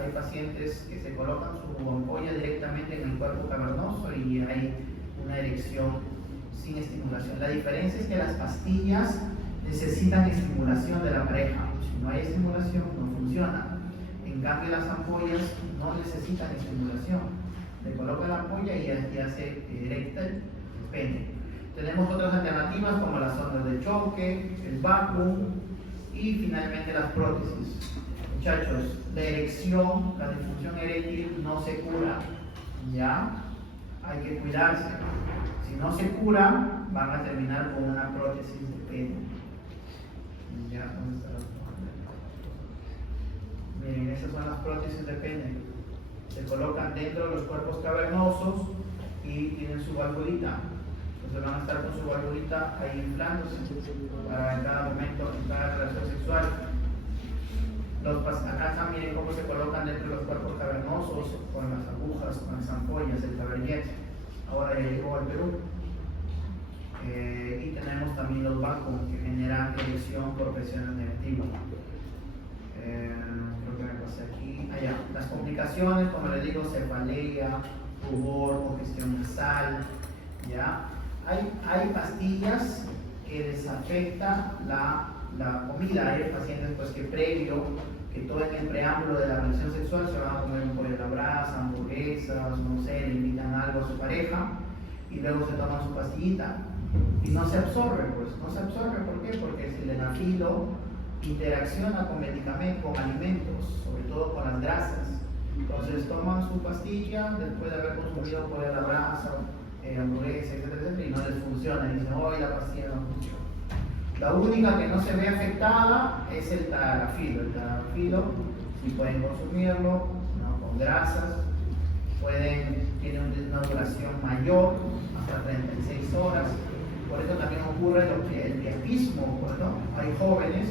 Hay pacientes que se colocan su ampolla directamente en el cuerpo cavernoso y hay una erección sin estimulación. La diferencia es que las pastillas necesitan estimulación de la pareja. Si no hay estimulación, no funciona. En cambio, las ampollas no necesitan estimulación. Le coloca la ampolla y ya se erecta el pene. Tenemos otras alternativas como las ondas de choque, el vacuum y finalmente las prótesis. Muchachos, la erección, la disfunción eréctil no se cura, ¿ya? Hay que cuidarse. Si no se cura, van a terminar con una prótesis de pene. ¿Ya? ¿Dónde está la prótesis? Miren, esas son las prótesis de pene. Se colocan dentro de los cuerpos cavernosos y tienen su valvulita. Entonces van a estar con su valvulita ahí inflándose para en cada momento, en cada relación sexual. Acá están, miren cómo se colocan dentro de los cuerpos cavernosos con las agujas, con las ampollas, el tabernet. Ahora ya llegó al Perú. Y tenemos también los vacuum que generan erección por presiones negativas. Creo que me pasé aquí. Allá. Las complicaciones, como les digo, cefalea, rubor, congestión nasal. ¿Ya? Hay pastillas que desafecta la comida. Hay pacientes pues, que previo, que todo en el preámbulo de la relación sexual se van a comer un pollo a la brasa, hamburguesas, no sé, le invitan algo a su pareja y luego se toman su pastillita y no se absorbe, pues no se absorbe. ¿Por qué? Porque el sildenafilo interacciona con medicamentos, con alimentos, sobre todo con las grasas. Entonces toman su pastilla después de haber consumido pollo a la brasa, hamburguesa, etcétera, y no les funciona. Y dicen, hoy la pastilla no funciona. La única que no se ve afectada es el tadalafilo. El tadalafilo, si pueden consumirlo, ¿no? Con grasas, tiene una duración mayor, hasta 36 horas. Por eso también ocurre el priapismo, ¿no? Hay jóvenes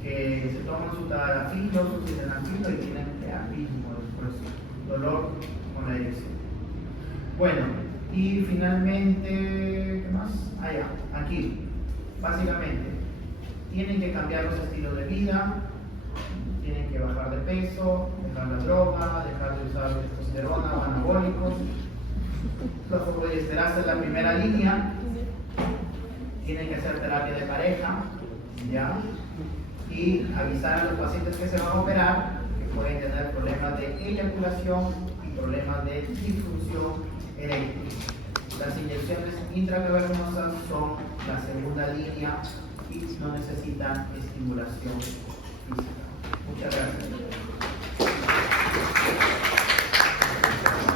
que se toman su tadalafilo, su sildenafilo y tienen priapismo después, dolor con la erección. Bueno, y finalmente, ¿qué más? Aquí. Básicamente, tienen que cambiar los estilos de vida, tienen que bajar de peso, dejar la droga, dejar de usar testosterona o anabólicos. La fosfodiesterasa es la primera línea. Tienen que hacer terapia de pareja, ¿ya? Y avisar a los pacientes que se van a operar que pueden tener problemas de eyaculación y problemas de disfunción eréctil. Las inyecciones intracavernosas son la segunda línea y no necesitan estimulación física. Muchas gracias.